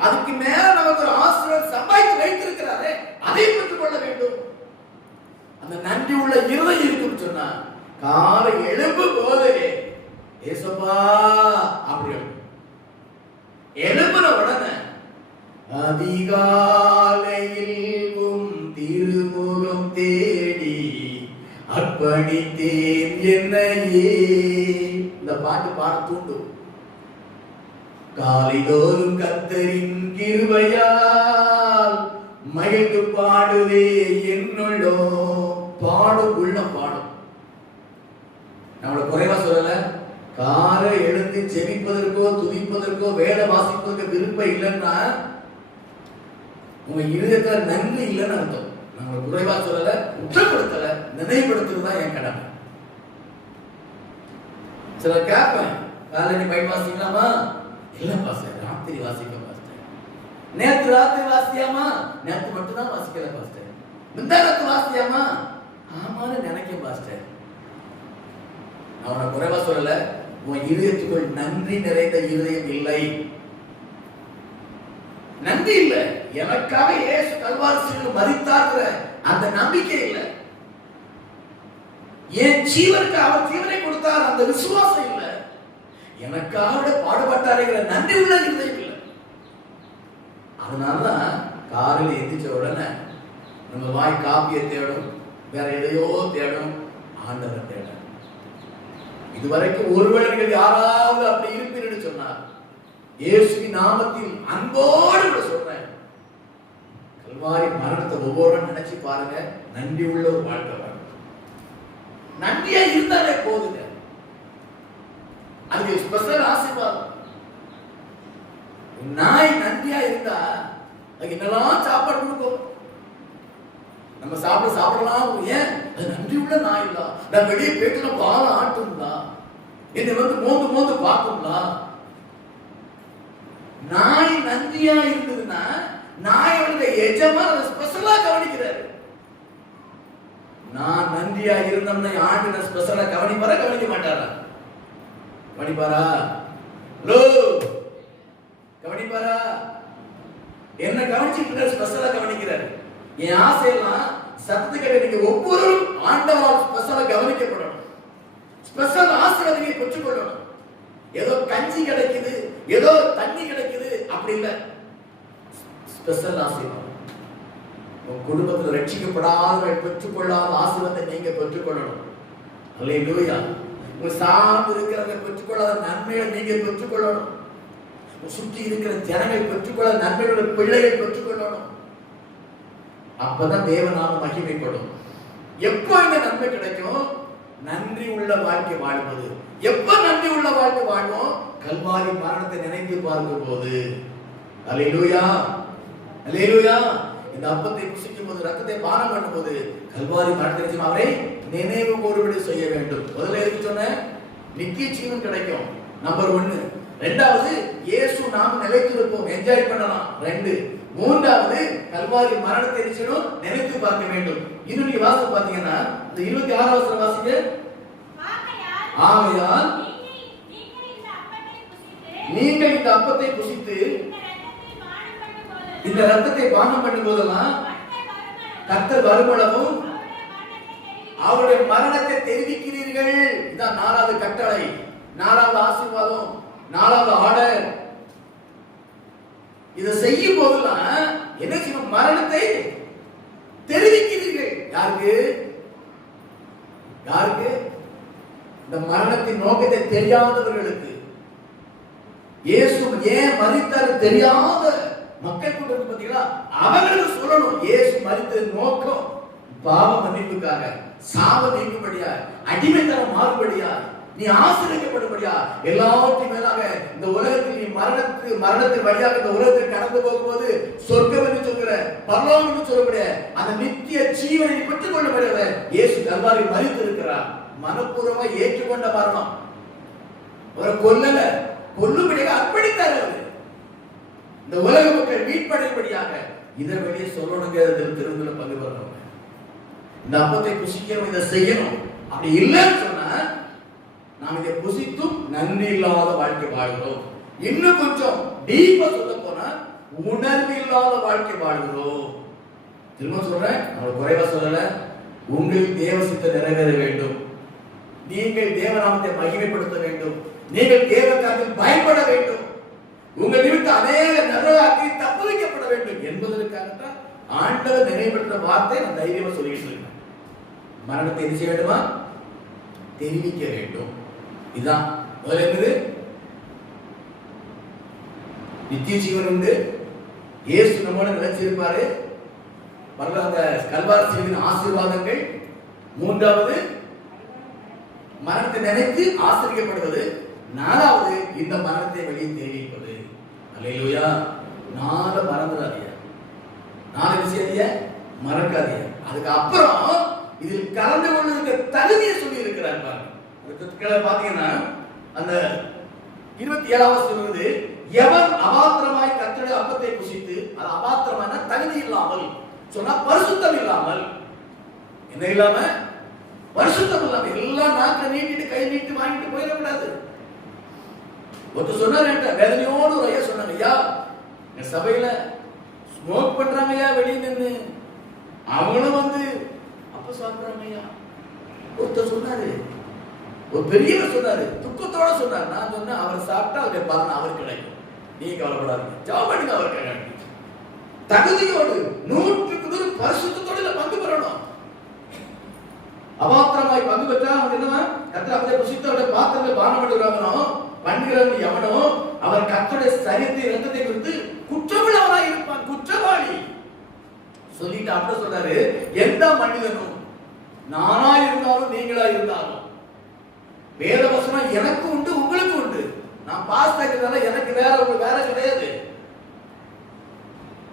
அதுக்கு மேல நமக்கு ஒரு ஆசீர்வாதம் சம்பாதித்து வைத்திருக்கிறாரே, அதை பெற்றுக் கொள்ள வேண்டும். அந்த நன்றி உள்ள இருதயம் இருக்குன்னு சொன்னா காலை எழும்பும் போது ஏசப்பா அப்படி எழும்புன உடனே அதிகாலையில் திருமுகம் தேடி அர்ப்பணித்தேன் என்னையே. இந்த பாட்டு பாட தூண்டும். காலைதோறும் கர்த்தரின் கிருபையால் மகிழ்ந்து பாடுவே என்னுள்ளோ. பாடும் உள்ள பாடும். நம்மள குறைவா சொல்லல, காலை எழுந்து ஜெபிப்பதற்கோ துதிப்பதற்கோ வேத வாசிப்பதற்கோ விருப்பம் இல்லைன்னா உங்க இருதயத்துல நன்றி இல்லைன்னு அர்த்தம். நாங்க குறைவா சொல்லல, குற்றப்படுத்தல, நினைவுபடுத்துறதுதான் என் கடமை. சிலர் கேட்பேன், காலை நீ பைபிள் வாசிக்கலாமா? இல்ல பாஸ்டர், ராத்திரி வாசிக்க பாஸ்டர். நேற்று ராத்திரி வாசியாமா? நேற்று மட்டும் தான் வாசிக்கல பாஸ்டர். முந்தானத்து வாசியாமா? ஆமான்னு நினைக்க பாஸ்டர். அவனை குறைவா சொல்லல, உன் இருதயத்துக்குள் நன்றி நிறைந்த இருதயம் இல்லை. நன்றி இல்லை. எனக்காக இயேசு கல்வாரி சிலுவையில் மரித்தார்ங்கிற அந்த நம்பிக்கை இல்லை. என் ஜீவனுக்கு அவர் ஜீவனை கொடுத்தார் அந்த விசுவாசம் இல்லை. எனக்காக பாடுபட்டாருங்கிற நன்றி உள்ள இருதயம் இல்லை. அதனாலதான் காலையில் எந்திரிச்ச உடனே நம்ம வாய் காப்பியை தேடும், வேற எதையோ தேடும், ஆண்டவரை தேடும். இதுவரைக்கும் ஒருவேளை நீங்கள் யாராவது அப்படி இருப்பீர்கள் சொன்னார், இயேசுவின் நாமத்தில் அன்போடு சொல்றேன், கல்வாரி மரணத்தை ஒவ்வொரு நினைச்சு பாருங்க. நன்றி உள்ள ஒரு வாழ்க்கை வாழும். நன்றியா இருந்தாலே போதுங்க, அது ஸ்பெஷல் ஆசீர்வாதம். நாய் நன்றியா இருந்தா அதுக்கு என்னெல்லாம் சாப்பாடு கொடுக்கும். நம்ம சாப்பிடலாம். ஏன்? அது நன்றி உள்ள நாய் இல்ல. நான் வெளியே போயிட்டு பால் ஆட்டுங்களா, என்னை வந்து மோந்து பார்க்குங்களா. நாய் நன்றியா இருந்ததுன்னா நாயோட எஜமான ஸ்பெஷலா கவனிக்கிறாரு. நான் நன்றியா இருந்தோம்னா ஆண்டு ஸ்பெஷலா கவனிப்பாரா கவனிக்க மாட்டாரா? கவனிப்பாரா? ஹலோ, கவனிப்பாரா? என்ன கவனிச்சுட்டு ஸ்பெஷலா கவனிக்கிறாரு. என் ஆசையெல்லாம் சத்துக்களை நீங்க ஒவ்வொரு ஆண்டவரால் ஸ்பெஷலா கவனிக்கப்படணும். ஸ்பெஷல் ஆசீர்வாதங்களை பெற்றுக்கொள்ளணும். ஏதோ கஞ்சி கிடைக்குது, ஏதோ தண்ணி கிடைக்குது அப்படி இல்ல. ஸ்பெஷல் ஆசீர்வாதம். உங்க குடும்பத்தில் ரட்சிக்கப்படாதவர்கள் பெற்றுக்கொள்ளாத ஆசீர்வாதத்தை நீங்க பெற்றுக்கொள்ளணும். அல்லேலூயா. உங்க சார்ந்து இருக்கிறவங்க பெற்றுக்கொள்ளாத நன்மையை நீங்க பெற்றுக்கொள்ளணும். சுற்றி இருக்கிற ஜனங்கள் பெற்றுக்கொள்ளாத நன்மையோட பிள்ளைகள் பெற்றுக்கொள்ளணும். அப்பதான் தேவநாமம் மகிமைப்படும். எப்போ இந்த நன்மை கிடைக்கும்? நன்றி உள்ள வாழ்க்கை வாழ்வது. எப்ப நன்றி உள்ள வாழ்க்கை வாழ்வோம்? கல்வாரி மரணத்தை நினைத்து பார்க்கும் போது. அல்லேலூயா, அல்லேலூயா. இந்த அப்பத்தை புசிக்கும் போது, ரத்தத்தை பானம் பண்ணும் போது கல்வாரி மரணத்தை அவரை நினைவு கூறும்படி செய்ய வேண்டும். முதல்ல எதுக்கு சொன்ன? நித்திய ஜீவன் கிடைக்கும். நம்பர் 1. ரெண்டாவது, இயேசு நாம் நிலைத்திருப்போம், என்ஜாய் பண்ணலாம். 2. மூன்றாவது, கல்வாரி மரணத்தை நினைத்து பார்க்க வேண்டும். இன்னும் நீ வாசம் பாத்தீங்கன்னா இந்த 26 வசனம் வாசிங்க. ஆகையால் நீங்கள் இந்த அப்பத்தை புசித்து இந்த ரத்தத்தை பானம் பண்ணும் போதெல்லாம் கர்த்தர் வருமளவும் அவருடைய மரணத்தை தெரிவிக்கிறீர்கள். இதான் 4வது கட்டளை, 4வது ஆசீர்வாதம், 4வது ஆர்டர். இதை செய்யும் போதெல்லாம் என்ன செய்யணும்? மரணத்தை தெரிவிக்கிறீர்கள். யாருக்கு? யாருக்கு? இந்த மரணத்தின் நோக்கத்தை தெரியாதவர்களுக்கு. இயேசு ஏன் மரித்தார் தெரியாத மக்கள் கூட பாத்தீங்களா, அவங்களுக்கு சொல்லணும். இயேசு மரித்ததின் நோக்கம் பாவ மன்னிப்புக்காக, சாப நீக்கும்படியா, அடிமைத்தனம் மாறுபடியா, நீ ஆசீர்வதிக்கப்படும்படியா, எல்லாவற்றையும் மேலாக இந்த உலகத்தில் நீ மரணத்தின் வழியாக இந்த உலகத்தில் கடந்து போகும்போது சொர்க்கம் என்று சொல்கிற, பரலோகம் என்று சொல்லக்கூடிய அந்த நித்திய ஜீவனை பெற்றுக் கொள்ளப்படுகிற இயேசு கல்வாரி மரித்திருக்கிறார். மனப்பூர்வமா ஏற்றுக்கொண்ட மரணம். ஒரு கொல்லல, கொல்லும்படியாக அர்ப்பணித்தார். இந்த உலக மக்கள் மீட்படைபடியாக இதை வெளியே சொல்லணுங்க. திருந்துல பங்கு வரணும். இந்த அப்பத்தை புசிக்கணும், இதை செய்யணும். அப்படி இல்லைன்னு சொன்னா நாம் இதை புசித்தும் நன்றி இல்லாத வாழ்க்கை வாழ்கிறோம். இன்னும் கொஞ்சம் டீப்பா சொல்ல போனா உணர்வு இல்லாத வாழ்க்கை வாழ்கிறோம். திரும்ப சொல்றேன், நான் குறைவா சொல்லல. உங்கள் தேவ சித்தம் நிறைவேற வேண்டும். நீங்கள் தேவநாமத்தை மகிமைப்படுத்த வேண்டும். நீங்கள் தேவ காரியத்தில் பயன்பட வேண்டும். உங்கள் நிமித்தம் அநேக நரகாக்கி தப்பு வைக்கப்பட வேண்டும் என்பதற்காகத்தான் ஆண்டவர் நினைவுபடுத்த வார்த்தை நான் தைரியமா சொல்லிட்டு இருக்கேன். மரணத்தை என்ன செய்ய வேண்டுமா? தெரிவிக்க வேண்டும். இதுதான் முதல்ல. என்னது? நித்திய ஜீவன் உண்டு. இயேசு நம்மோட நிலைச்சிருப்பாரு. அந்த கல்வாரி சிலுவையின் ஆசீர்வாதங்கள். மூன்றாவது, மரணத்தை நினைத்து ஆசிரியப்படுவது. நாலாவது இந்த மரணத்தை வெளியே தெரிவிப்பது. அல்லேலூயா. 4 மறந்துடாதீங்க, 4 விஷயத்தைய மறக்காதீங்க. அதுக்கு அப்புறம் இதில் கலந்து கொள்வதற்கு தகுதியை சொல்லி இருக்கிறார் பாருங்க. அதுக்கு பாத்தீங்கன்னா அந்த 27வது சொல்லுது, எவன் அபாத்திரமாய் கர்த்தருடைய அப்பத்தை புசித்து, அது அபாத்திரமான தகுதி இல்லாமல் சொன்னா பரிசுத்தம் இல்லாமல், என்ன இல்லாம பரிசுத்தம் இல்லாம எல்லாம் நாக்க நீட்டிட்டு கை நீட்டு வாங்கிட்டு போயிடக்கூடாது. ஒருத்தர் சொன்னார், வேதனையோடு ஒரு ஐயா சொன்னாங்க, ஐயா எங்க சபையில ஸ்மோக் பண்றாங்க ஐயா வெளியே நின்று, அவங்களும் வந்து அப்ப சாப்பிடுறாங்க ஐயா. ஒருத்தர் சொன்னாரு, ஒரு பெரியவர் சொன்னாரு, துக்கத்தோட சொன்னார். நான் சொன்னேன், அவர் சாப்பிட்டா அவருடைய பலன் அவருக்கு கிடைக்கும், நீங்க கவலைப்படாதீங்க, ஜாபடிங்க அவருக்கு கிடைக்கும். தகுதியோடு 100க்கு 100 பரிசுத்தத்தோட பங்கு பெறணும். அபாத்திரமாய் பங்கு பெற்றா அவன் என்னவா, கர்த்தருடைய புசித்தோட பாத்திரங்களை பானம் பண்ணுகிறவனோ பண்ணுகிறவன் எவனோ அவன் கர்த்தருடைய சரீரத்தை இரத்தத்தை குறித்து குற்றமுள்ளவனாய் இருப்பான், குற்றவாளி சொல்லிட்டு அப்படி சொல்றாரு, எந்த மனிதனும் நானா இருந்தாலும் நீங்களா இருந்தாலும் வேத வசனம் எனக்கு உண்டு உங்களுக்கு உண்டு. நான் பாஸ் ஆகிறதால எனக்கு வேற கிடையாது.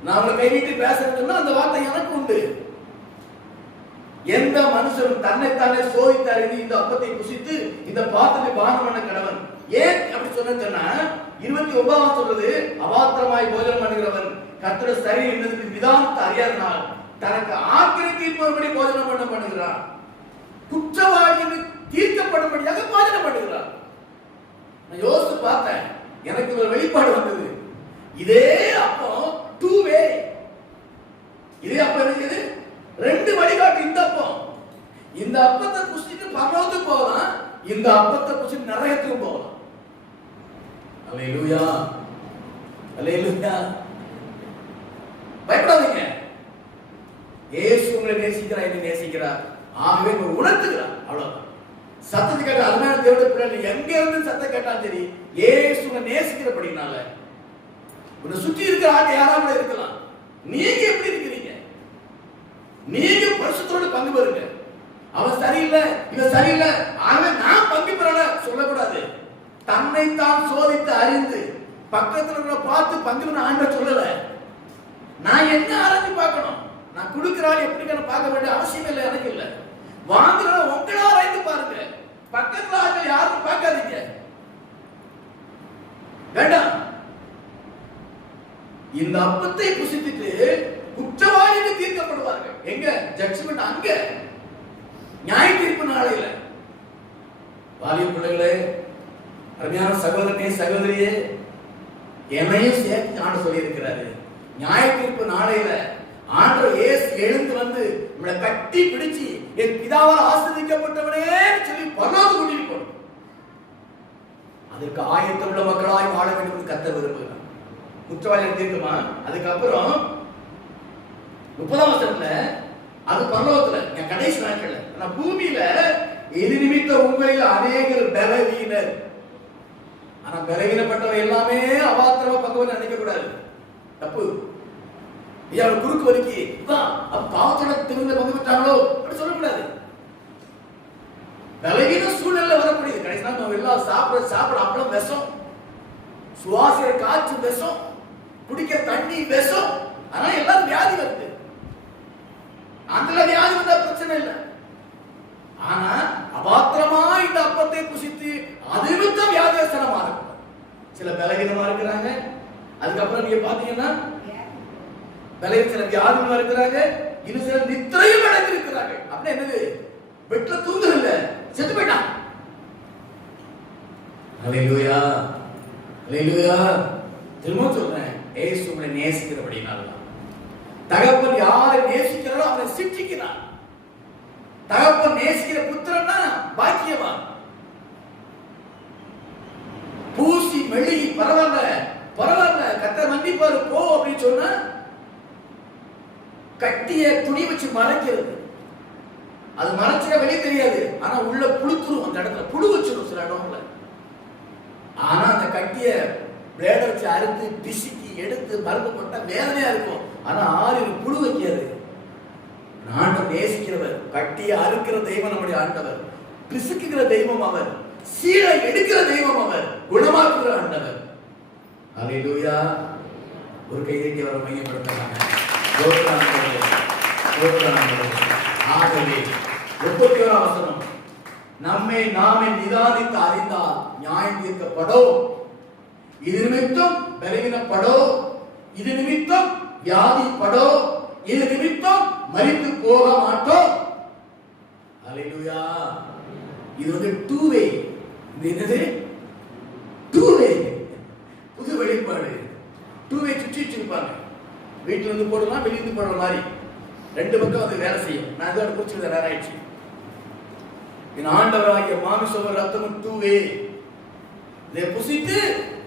நான் உங்களை கை நீட்டி பேசுறதுன்னா அந்த வார்த்தை எனக்கு உண்டு. எந்த மனுஷனும் தன்னைத்தானே சோதித்தார், இந்த அப்பத்தை புசித்து இந்த பாத்திரத்தை பானம் பண்ண கடவன். ஏன் அப்படி சொன்னா 29 சொல்றது, அபாத்திரமாய் போஜனம் பண்ணுகிறவன் கர்த்தருடைய சரீரம் என்னது விதானத்தை அறியாதனால் தனக்கு ஆக்கினை தீர்ப்பபடி போஜனம் பண்ணுகிறான், குற்றவாளி தீர்க்கப்படும்படியாக போஜனம் பண்ணுகிறான். நான் யோசித்து பார்த்தேன், எனக்கு ஒரு வெளிப்பாடு வந்தது. இதே அப்போ 2 வே, இதே அப்ப இருக்குது 2 வழிகாட்டு. இந்த அப்பத்தை புசிட்டு பரலோகத்துக்கு போகலாம், இந்த அப்பத்தை புசிட்டு நரகத்துக்கு போகலாம். அல்லேலூயா, அல்லேலூயா. பயப்படாதீங்க, இயேசு உங்களை நேசிக்கிறார், என்னை நேசிக்கிறார். ஆகவே உணர்த்துகிறார், அவ்வளவுதான். சத்தத்தை கேட்ட அருமையான தேவனுடைய பிள்ளை எங்க இருந்து சத்தம் கேட்டாலும் சரி, இயேசு உங்களை நேசிக்கிறபடினால. உன்னை சுற்றி இருக்கிற ஆள் யாராவது இருக்கலாம், நீங்க எப்படி இருக்கிறீங்க, நீங்க பரிசுத்தோடு பங்கு பெறுங்க. அவன் சரியில்லை, இவன் சரியில்லை, ஆகவே நான் பங்கு பெறல சொல்லக்கூடாது. தன்னைத்தான் சோதித்து அறிந்து பக்கத்துல பார்த்து பங்கு பெற ஆண்டவர் சொல்லல. நான் என்ன ஆராய்ச்சி பார்க்கணும், நான் கொடுக்கிறாள் எப்படி பார்க்க வேண்டிய அவசியம் இல்லை, எனக்கு இல்லை. வாங்குற உங்களை ஆராய்ந்து பாருங்க, பக்கத்துல ஆட்கள் யாரும் பார்க்காதீங்க, வேண்டாம். இந்த அப்பத்தை புசித்துட்டு குற்றவாளிகள் தீர்க்கப்படுவார்கள். எங்க ஜட்ஜ்மெண்ட்? அங்க நியாய தீர்ப்பு நாளையில. வாலிப பிள்ளைகளே, அருமையான சகோதரனே சகோதரியே, என்னையும் சேர்த்து ஆண்டு சொல்லி இருக்கிறாரு, நியாய தீர்ப்பு நாளையில ஆண்டவர் இயேசு எழுந்து வந்து நம்மளை கட்டி பிடிச்சு என் பிதாவால் ஆசீர்வதிக்கப்பட்டவனே சொல்லி பரலோகம் கூட்டிட்டு போகணும். அதற்கு ஆயத்தமுள்ள மக்களாய் வாழ வேண்டும் என்று கர்த்தர் விரும்புகிறார். குற்றவாளிகள் தீர்க்குமா? அதுக்கப்புறம் 30ஆம் வசனத்துல அது பரலோகத்துல கடைசி நாட்கள்ல, ஆனா பூமியில இது நிமித்த உங்களில் அநேகர் பலவீனர். ஆனா பலவீனப்பட்டவ எல்லாமே அபாத்திரமா பங்குவன்னு நினைக்க கூடாது, தப்பு. குறுக்கு வலிக்கு பாவத்தோட திரும்ப பங்கு பெற்றாங்களோ அப்படி சொல்லக்கூடாது. பலவீன சூழ்நிலை வரக்கூடியது. கடைசி நாள் நம்ம எல்லாம் சாப்பிட அப்பளம் விஷம், சுவாசிக்கிற காற்று விஷம், குடிக்கிற தண்ணி விஷம், அதனால எல்லாம் வியாதி வருது. அந்த வியாதி வந்தா பிரச்சனை இல்லை. ஆனா அபாத்திரமா இந்த அப்பத்தை புசித்து அது வியாதியஸ்தனமா இருக்கும். சில பலவீனமா இருக்கிறாங்க, அதுக்கப்புறம் நீங்க பாத்தீங்கன்னா சில வியாதிகளா இருக்கிறாங்க, இன்னும் சில நித்திரையும் அடைந்திருக்கிறாங்க. அப்படின்னா என்னது? பெட்ல தூங்குறது இல்ல, செத்து போயிட்டான். அல்லேலூயா, அல்லேலூயா. திரும்ப சொல்றேன், இயேசு உங்களை நேசிக்கிறபடினால. தகப்பன் யாரை நேசிக்கிறாரோ அவனை சிக்ஷிக்கிறான். தகப்பன் நேசிக்கிற புத்திரன்னா பாக்கியவான். பூசி மெழுகி பரவாயில்ல பரவாயில்ல கர்த்தர் மன்னிப்பாரு போ அப்படின்னு சொன்னா கட்டிய துணி வச்சு மறைக்கிறது. அது மறைச்சிட வெளியே தெரியாது, ஆனா உள்ள புழுத்துரும், அந்த இடத்துல புழு வச்சிடும் சில இடம்ல. ஆனா அந்த கட்டிய பிளேட வச்சு அறுத்து பிசுக்கி எடுத்து மருந்து போட்டா வேதனையா இருக்கும், ஆனா ஆறு புழு வைக்காது. ஆண்டவர் நேசிக்கிறவர், கட்டிய அறுக்கிற தெய்வம் நம்முடைய ஆண்டவர், பிசுக்குகிற தெய்வம் அவர், சீலை எடுக்கிற தெய்வம் அவர், குணமாக்குகிற ஆண்டவர். அல்லேலூயா. ஒரு கையை அவர் மையப்படுத்துறாங்க. ஆகவே 31ஆம் வசனம், நம்மை நாமே நிதானித்து அறிந்தால் நியாயம் தீர்க்கப்படும். இது நிமித்தம் பலவீனப்படோ, இது நிமித்தம் வியாதிப்படோ, இது நிமித்தம் மரித்து போக மாட்டோம். அல்லேலூயா. இது வந்து டூ வே. இது என்னது? Two way. புது வெளிப்பாடு. டூ வே சுற்றி வச்சிருப்பாங்க. வீட்டுல இருந்து போடலாம், வெளியிருந்து போடுற மாதிரி ரெண்டு பக்கம் வந்து வேலை செய்யும். நான் இதோட குறிச்சு நேரம் ஆயிடுச்சு. என் ஆண்டவராகிய மாமிசவர் ரத்தமும் டூ வே. இதை புசித்து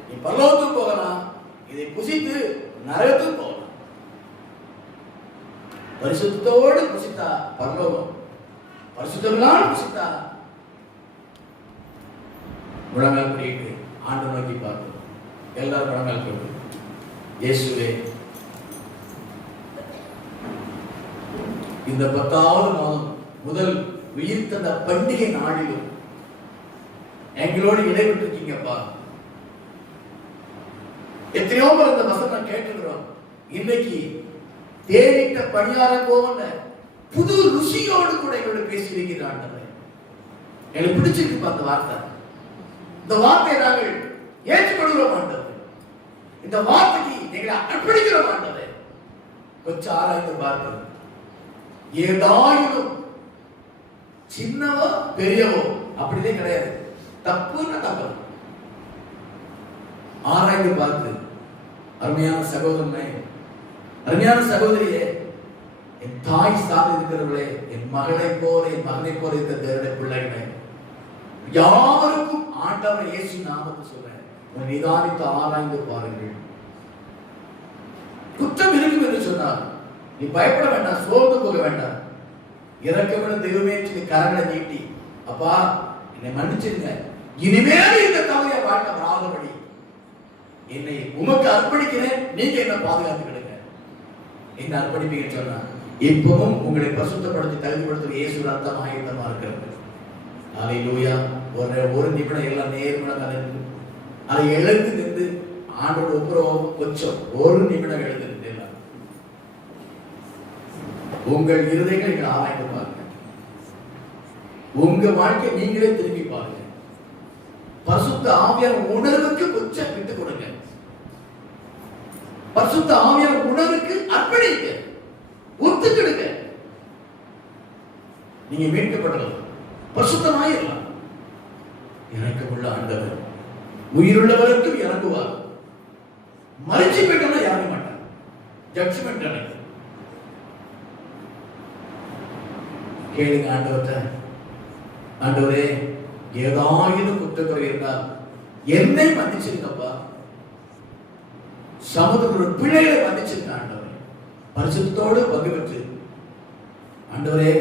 நீ பரலோகத்துக்கு போகலாம், இதை புசித்து நரகத்துக்கு போகலாம். பரிசுத்தோடு புசித்தா பரலோகம், பரிசுத்தமில்லாமல் புசித்தா முழங்கால் படிட்டு ஆண்டு நோக்கி பார்க்கணும். எல்லாரும் முழங்கால் போட்டு, இயேசுவே, இந்த 10வது மாதம் முதல் உயிர் தந்த பண்டிகை நாளிலும் எங்களோடு இடைபெற்றிருக்கீங்கப்பா. எத்தனையோ பேர் இந்த வசனம் கேட்டுக்கிறோம். இன்னைக்கு தேனிட்ட பணியாரம் போன புது ருசியோடு கூட எங்களோட பேசியிருக்கிறார். எனக்கு பிடிச்சிருக்கு அந்த வார்த்தை. இந்த வார்த்தையை நாங்கள் ஏற்றுக்கொள்கிறோம் ஆண்டவர். இந்த வார்த்தைக்கு எங்களை அர்ப்பணிக்கிறோம் ஆண்டவர். கொஞ்சம் ஆராய்ந்து பார்க்கிறோம். ஏதாயிலும் சின்னவோ பெரியவோ அப்படியே கிடையாது. தப்புன்னா தப்பு. ஆராய்ந்து பார்த்து, அருமையான சகோதரனே, அருமையான சகோதரியே, என் தாய் சார்ந்து இருக்கிறவர்களே, என் மகளை போல என் மகனை போல இருக்கிற தேவனுடைய பிள்ளைகளே, யாவருக்கும் ஆண்டவர் இயேசு நாமத்தை சொல்றேன், நிதானித்து ஆராய்ந்து பாருங்கள். குற்றம் இருக்கும் என்று சொன்னார் நீ பயப்பட வேண்டாம், சோர்ந்து போக வேண்டாம். இறக்கமுள்ள தெய்வமே சொல்லி கரங்களை நீட்டி, அப்பா என்னை மன்னிச்சிருங்க, இனிமேல் இந்த தவறைய வாழ்க்கை வராதபடி என்னை உமக்கு அர்ப்பணிக்கிறேன், நீங்க என்ன பாதுகாத்துக்கிடுங்க. என்ன அர்ப்பணிப்பீங்கன்னு சொன்னா, இப்பவும் உங்களை பரிசுத்தப்படுத்தி தகுதிப்படுத்த இயேசு ரத்தம் ஆயத்தமா இருக்கிறது. அல்லேலூயா. ஒரு நிமிடம் எல்லாம் நேர்மணம் நடந்து அதை எழுந்து நின்று ஆண்டோட ஒப்புரவும் கொஞ்சம் ஒரு நிமிடம் எழுந்து நின்று உங்கள் இருதயங்களை நீங்கள் ஆராய்ந்து பாருங்க. உங்க வாழ்க்கை நீங்களே திரும்பி பாருங்க. பரிசுத்த ஆவியான உணர்வுக்கு கொஞ்சம் விட்டு கொடுங்க. பரிசுத்த ஆவியான உணர்வுக்கு அர்ப்பணிங்க, ஒத்துக்கிடுங்க. நீங்க மீட்கப்படலாம், பரிசுத்தமாயிரலாம். இறக்கமுள்ள ஆண்டவர் உயிருள்ளவருக்கும் இறங்குவார். மறைச்சு போயிட்டோம்னா இறங்க மாட்டார். ஜட்ஜ்மெண்ட் அன்னைக்கு கேளுங்க ஆண்டவர்கிட்ட, ஆண்டவரே ஏதாவது குற்றக்குறை இருந்தால் என்னை மன்னிச்சிருக்கப்பா, சமுதாய பிழைகளை மன்னிச்சிருக்க ஆண்டவரே. பரிசுத்தோடு பங்கு பெற்று ஆண்டவரே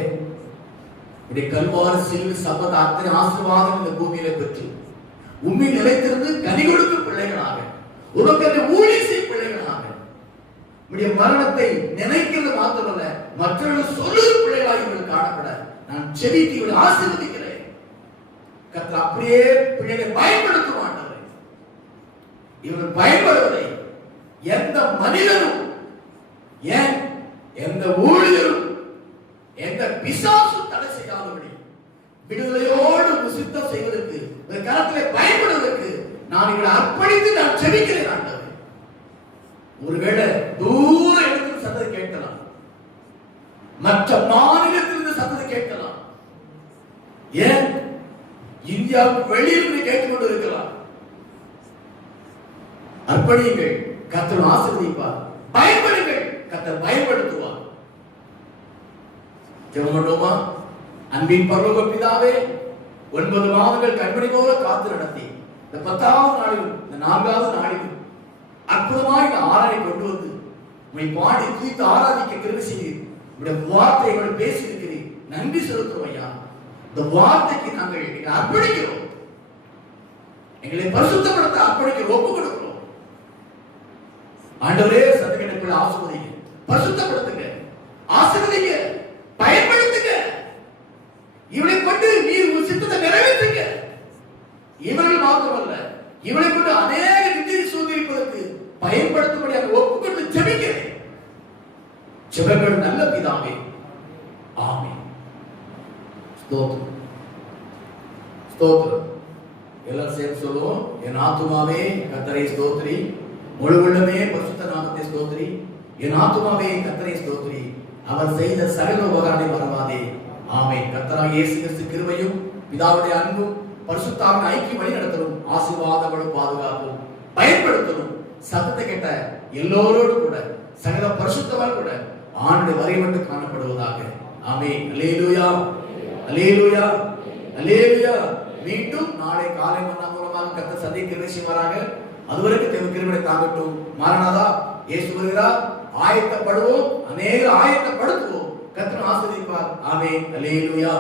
இப்படி கல்வாரி சிலுவை சபத அத்தனை ஆசீர்வாதம் இந்த பூமியில பெற்று உண்மை நிலைத்திருந்து கனி கொடுக்கும் பிள்ளைகளாக, உனக்கு ஊழியம் செய்யும் பிள்ளைகளாக, உடைய மரணத்தை நினைக்கிறது மாத்திரமல்ல மற்றவர்கள் சொல்லுகிற பிள்ளைகளாக இவர்கள் காணப்பட நான் செபித்து இவர்களை ஆசீர்வதிக்கிறேன். கர்த்தர் அப்படியே பிள்ளைகளை பயன்படுத்த மாட்டார். இவர்கள் பயன்படுவதை எந்த மனிதனும், ஏன் எந்த ஊழியரும், எந்த பிசாசும் தடை செய்யாதபடி விடுதலையோடு சித்தம் செய்வதற்கு, கரத்திலே பயன்படுவதற்கு நான் இவரை அர்ப்பணித்து நான் செபிக்கிறேன் ஆண்டவரே. ஒருவேளை தூர இடத்தில் சத்தத்தை கேட்கலாம், மற்ற மாநிலத்திலிருந்து சத்தத்தை கேட்கலாம், ஏன் இந்தியாவுக்கு வெளியிலிருந்து கேட்டுக்கொண்டு இருக்கலாம். அர்ப்பணியுங்கள், கர்த்தர் ஆசீர்வதிப்பார். பயன்படுங்கள், கர்த்தர் பயன்படுத்துவார். ஜெபம் பண்ணுவோமா? அன்பின் பரலோக பிதாவே, 9 மாதங்கள் கண்மணி போல காத்து நடத்தி இந்த 10வது நாளிலும் இந்த 4வது நாளிலும் அற்புதமாய் இந்த ஆராயை கொண்டு வந்து உம்மை பாடி துதித்து ஆராதிக்க கிருபை செய்கிறீர். உம்முடைய வார்த்தைகளை பேசி இருக்கிறீர். நன்றி செலுத்துறோம் ஐயா. இந்த வார்த்தைக்கு நாங்கள் அர்ப்பணிக்கிறோம். எங்களை பரிசுத்தப்படுத்த அர்ப்பணிக்கிறோம், ஒப்பு கொடுக்கிறோம். ஆண்டவரே சத்துக்களை ஆசீர்வதிங்க, பரிசுத்தப்படுத்துங்க, ஆசீர்வதிங்க, பயன்படுத்துங்க. இவனை கொண்டு நீர் உன் சித்தத்தை நிறைவேற்றுங்க. இவளை கொண்டு அநேக நித்தியை சுதந்திரிப்பதற்கு பயன்படுத்தும்படி அதை ஒப்புக்கொண்டு ஜெபிக்கிறேன். ஜெபங்கள் நல்ல பிதாவே, ஆமென். ஸ்தோத்திரம், ஸ்தோத்திரம். எல்லாரும் சேர்ந்து சொல்லுவோம். என் ஆத்துமாவே கர்த்தரை ஸ்தோத்திரி, முழு உள்ளமே பரிசுத்த நாமத்தை ஸ்தோத்திரி. என் ஆத்துமாவே கர்த்தரை ஸ்தோத்திரி, அவர் செய்த சகல உபகாரங்களை மறவாதே. ஆமென். கர்த்தராகிய இயேசு கிறிஸ்து கிருபையும் பிதாவுடைய அன்பும் பரிசுத்த ஆவியின் ஐக்கியம் வழி நடத்தலும் ஆசீர்வாதங்களும் பாதுகாப்பும் பயன்படுத்தணும். சத்தத்தை கேட்ட எல்லோரோடு கூட சகல பரிசுத்தவான் கூட ஆண்டுடைய வரை மட்டும் காணப்படுவதாக. ஆமென். அல்லேலூயா, அல்லேலூயா, அல்லேலூயா. மீண்டும் நாளை காலை மன்னா மூலமாக கர்த்தர் சந்திக்க செய்வாராக. அதுவரைக்கும் தேவ கிருபை தாங்கட்டும். மாரநாதா, இயேசு வருகிறார். ஆயத்தப்படுவோம், அநேக ஆயத்தப்படுத்துவோம். கர்த்தர் ஆசீர்வதிப்பார். ஆமென். அல்லேலூயா.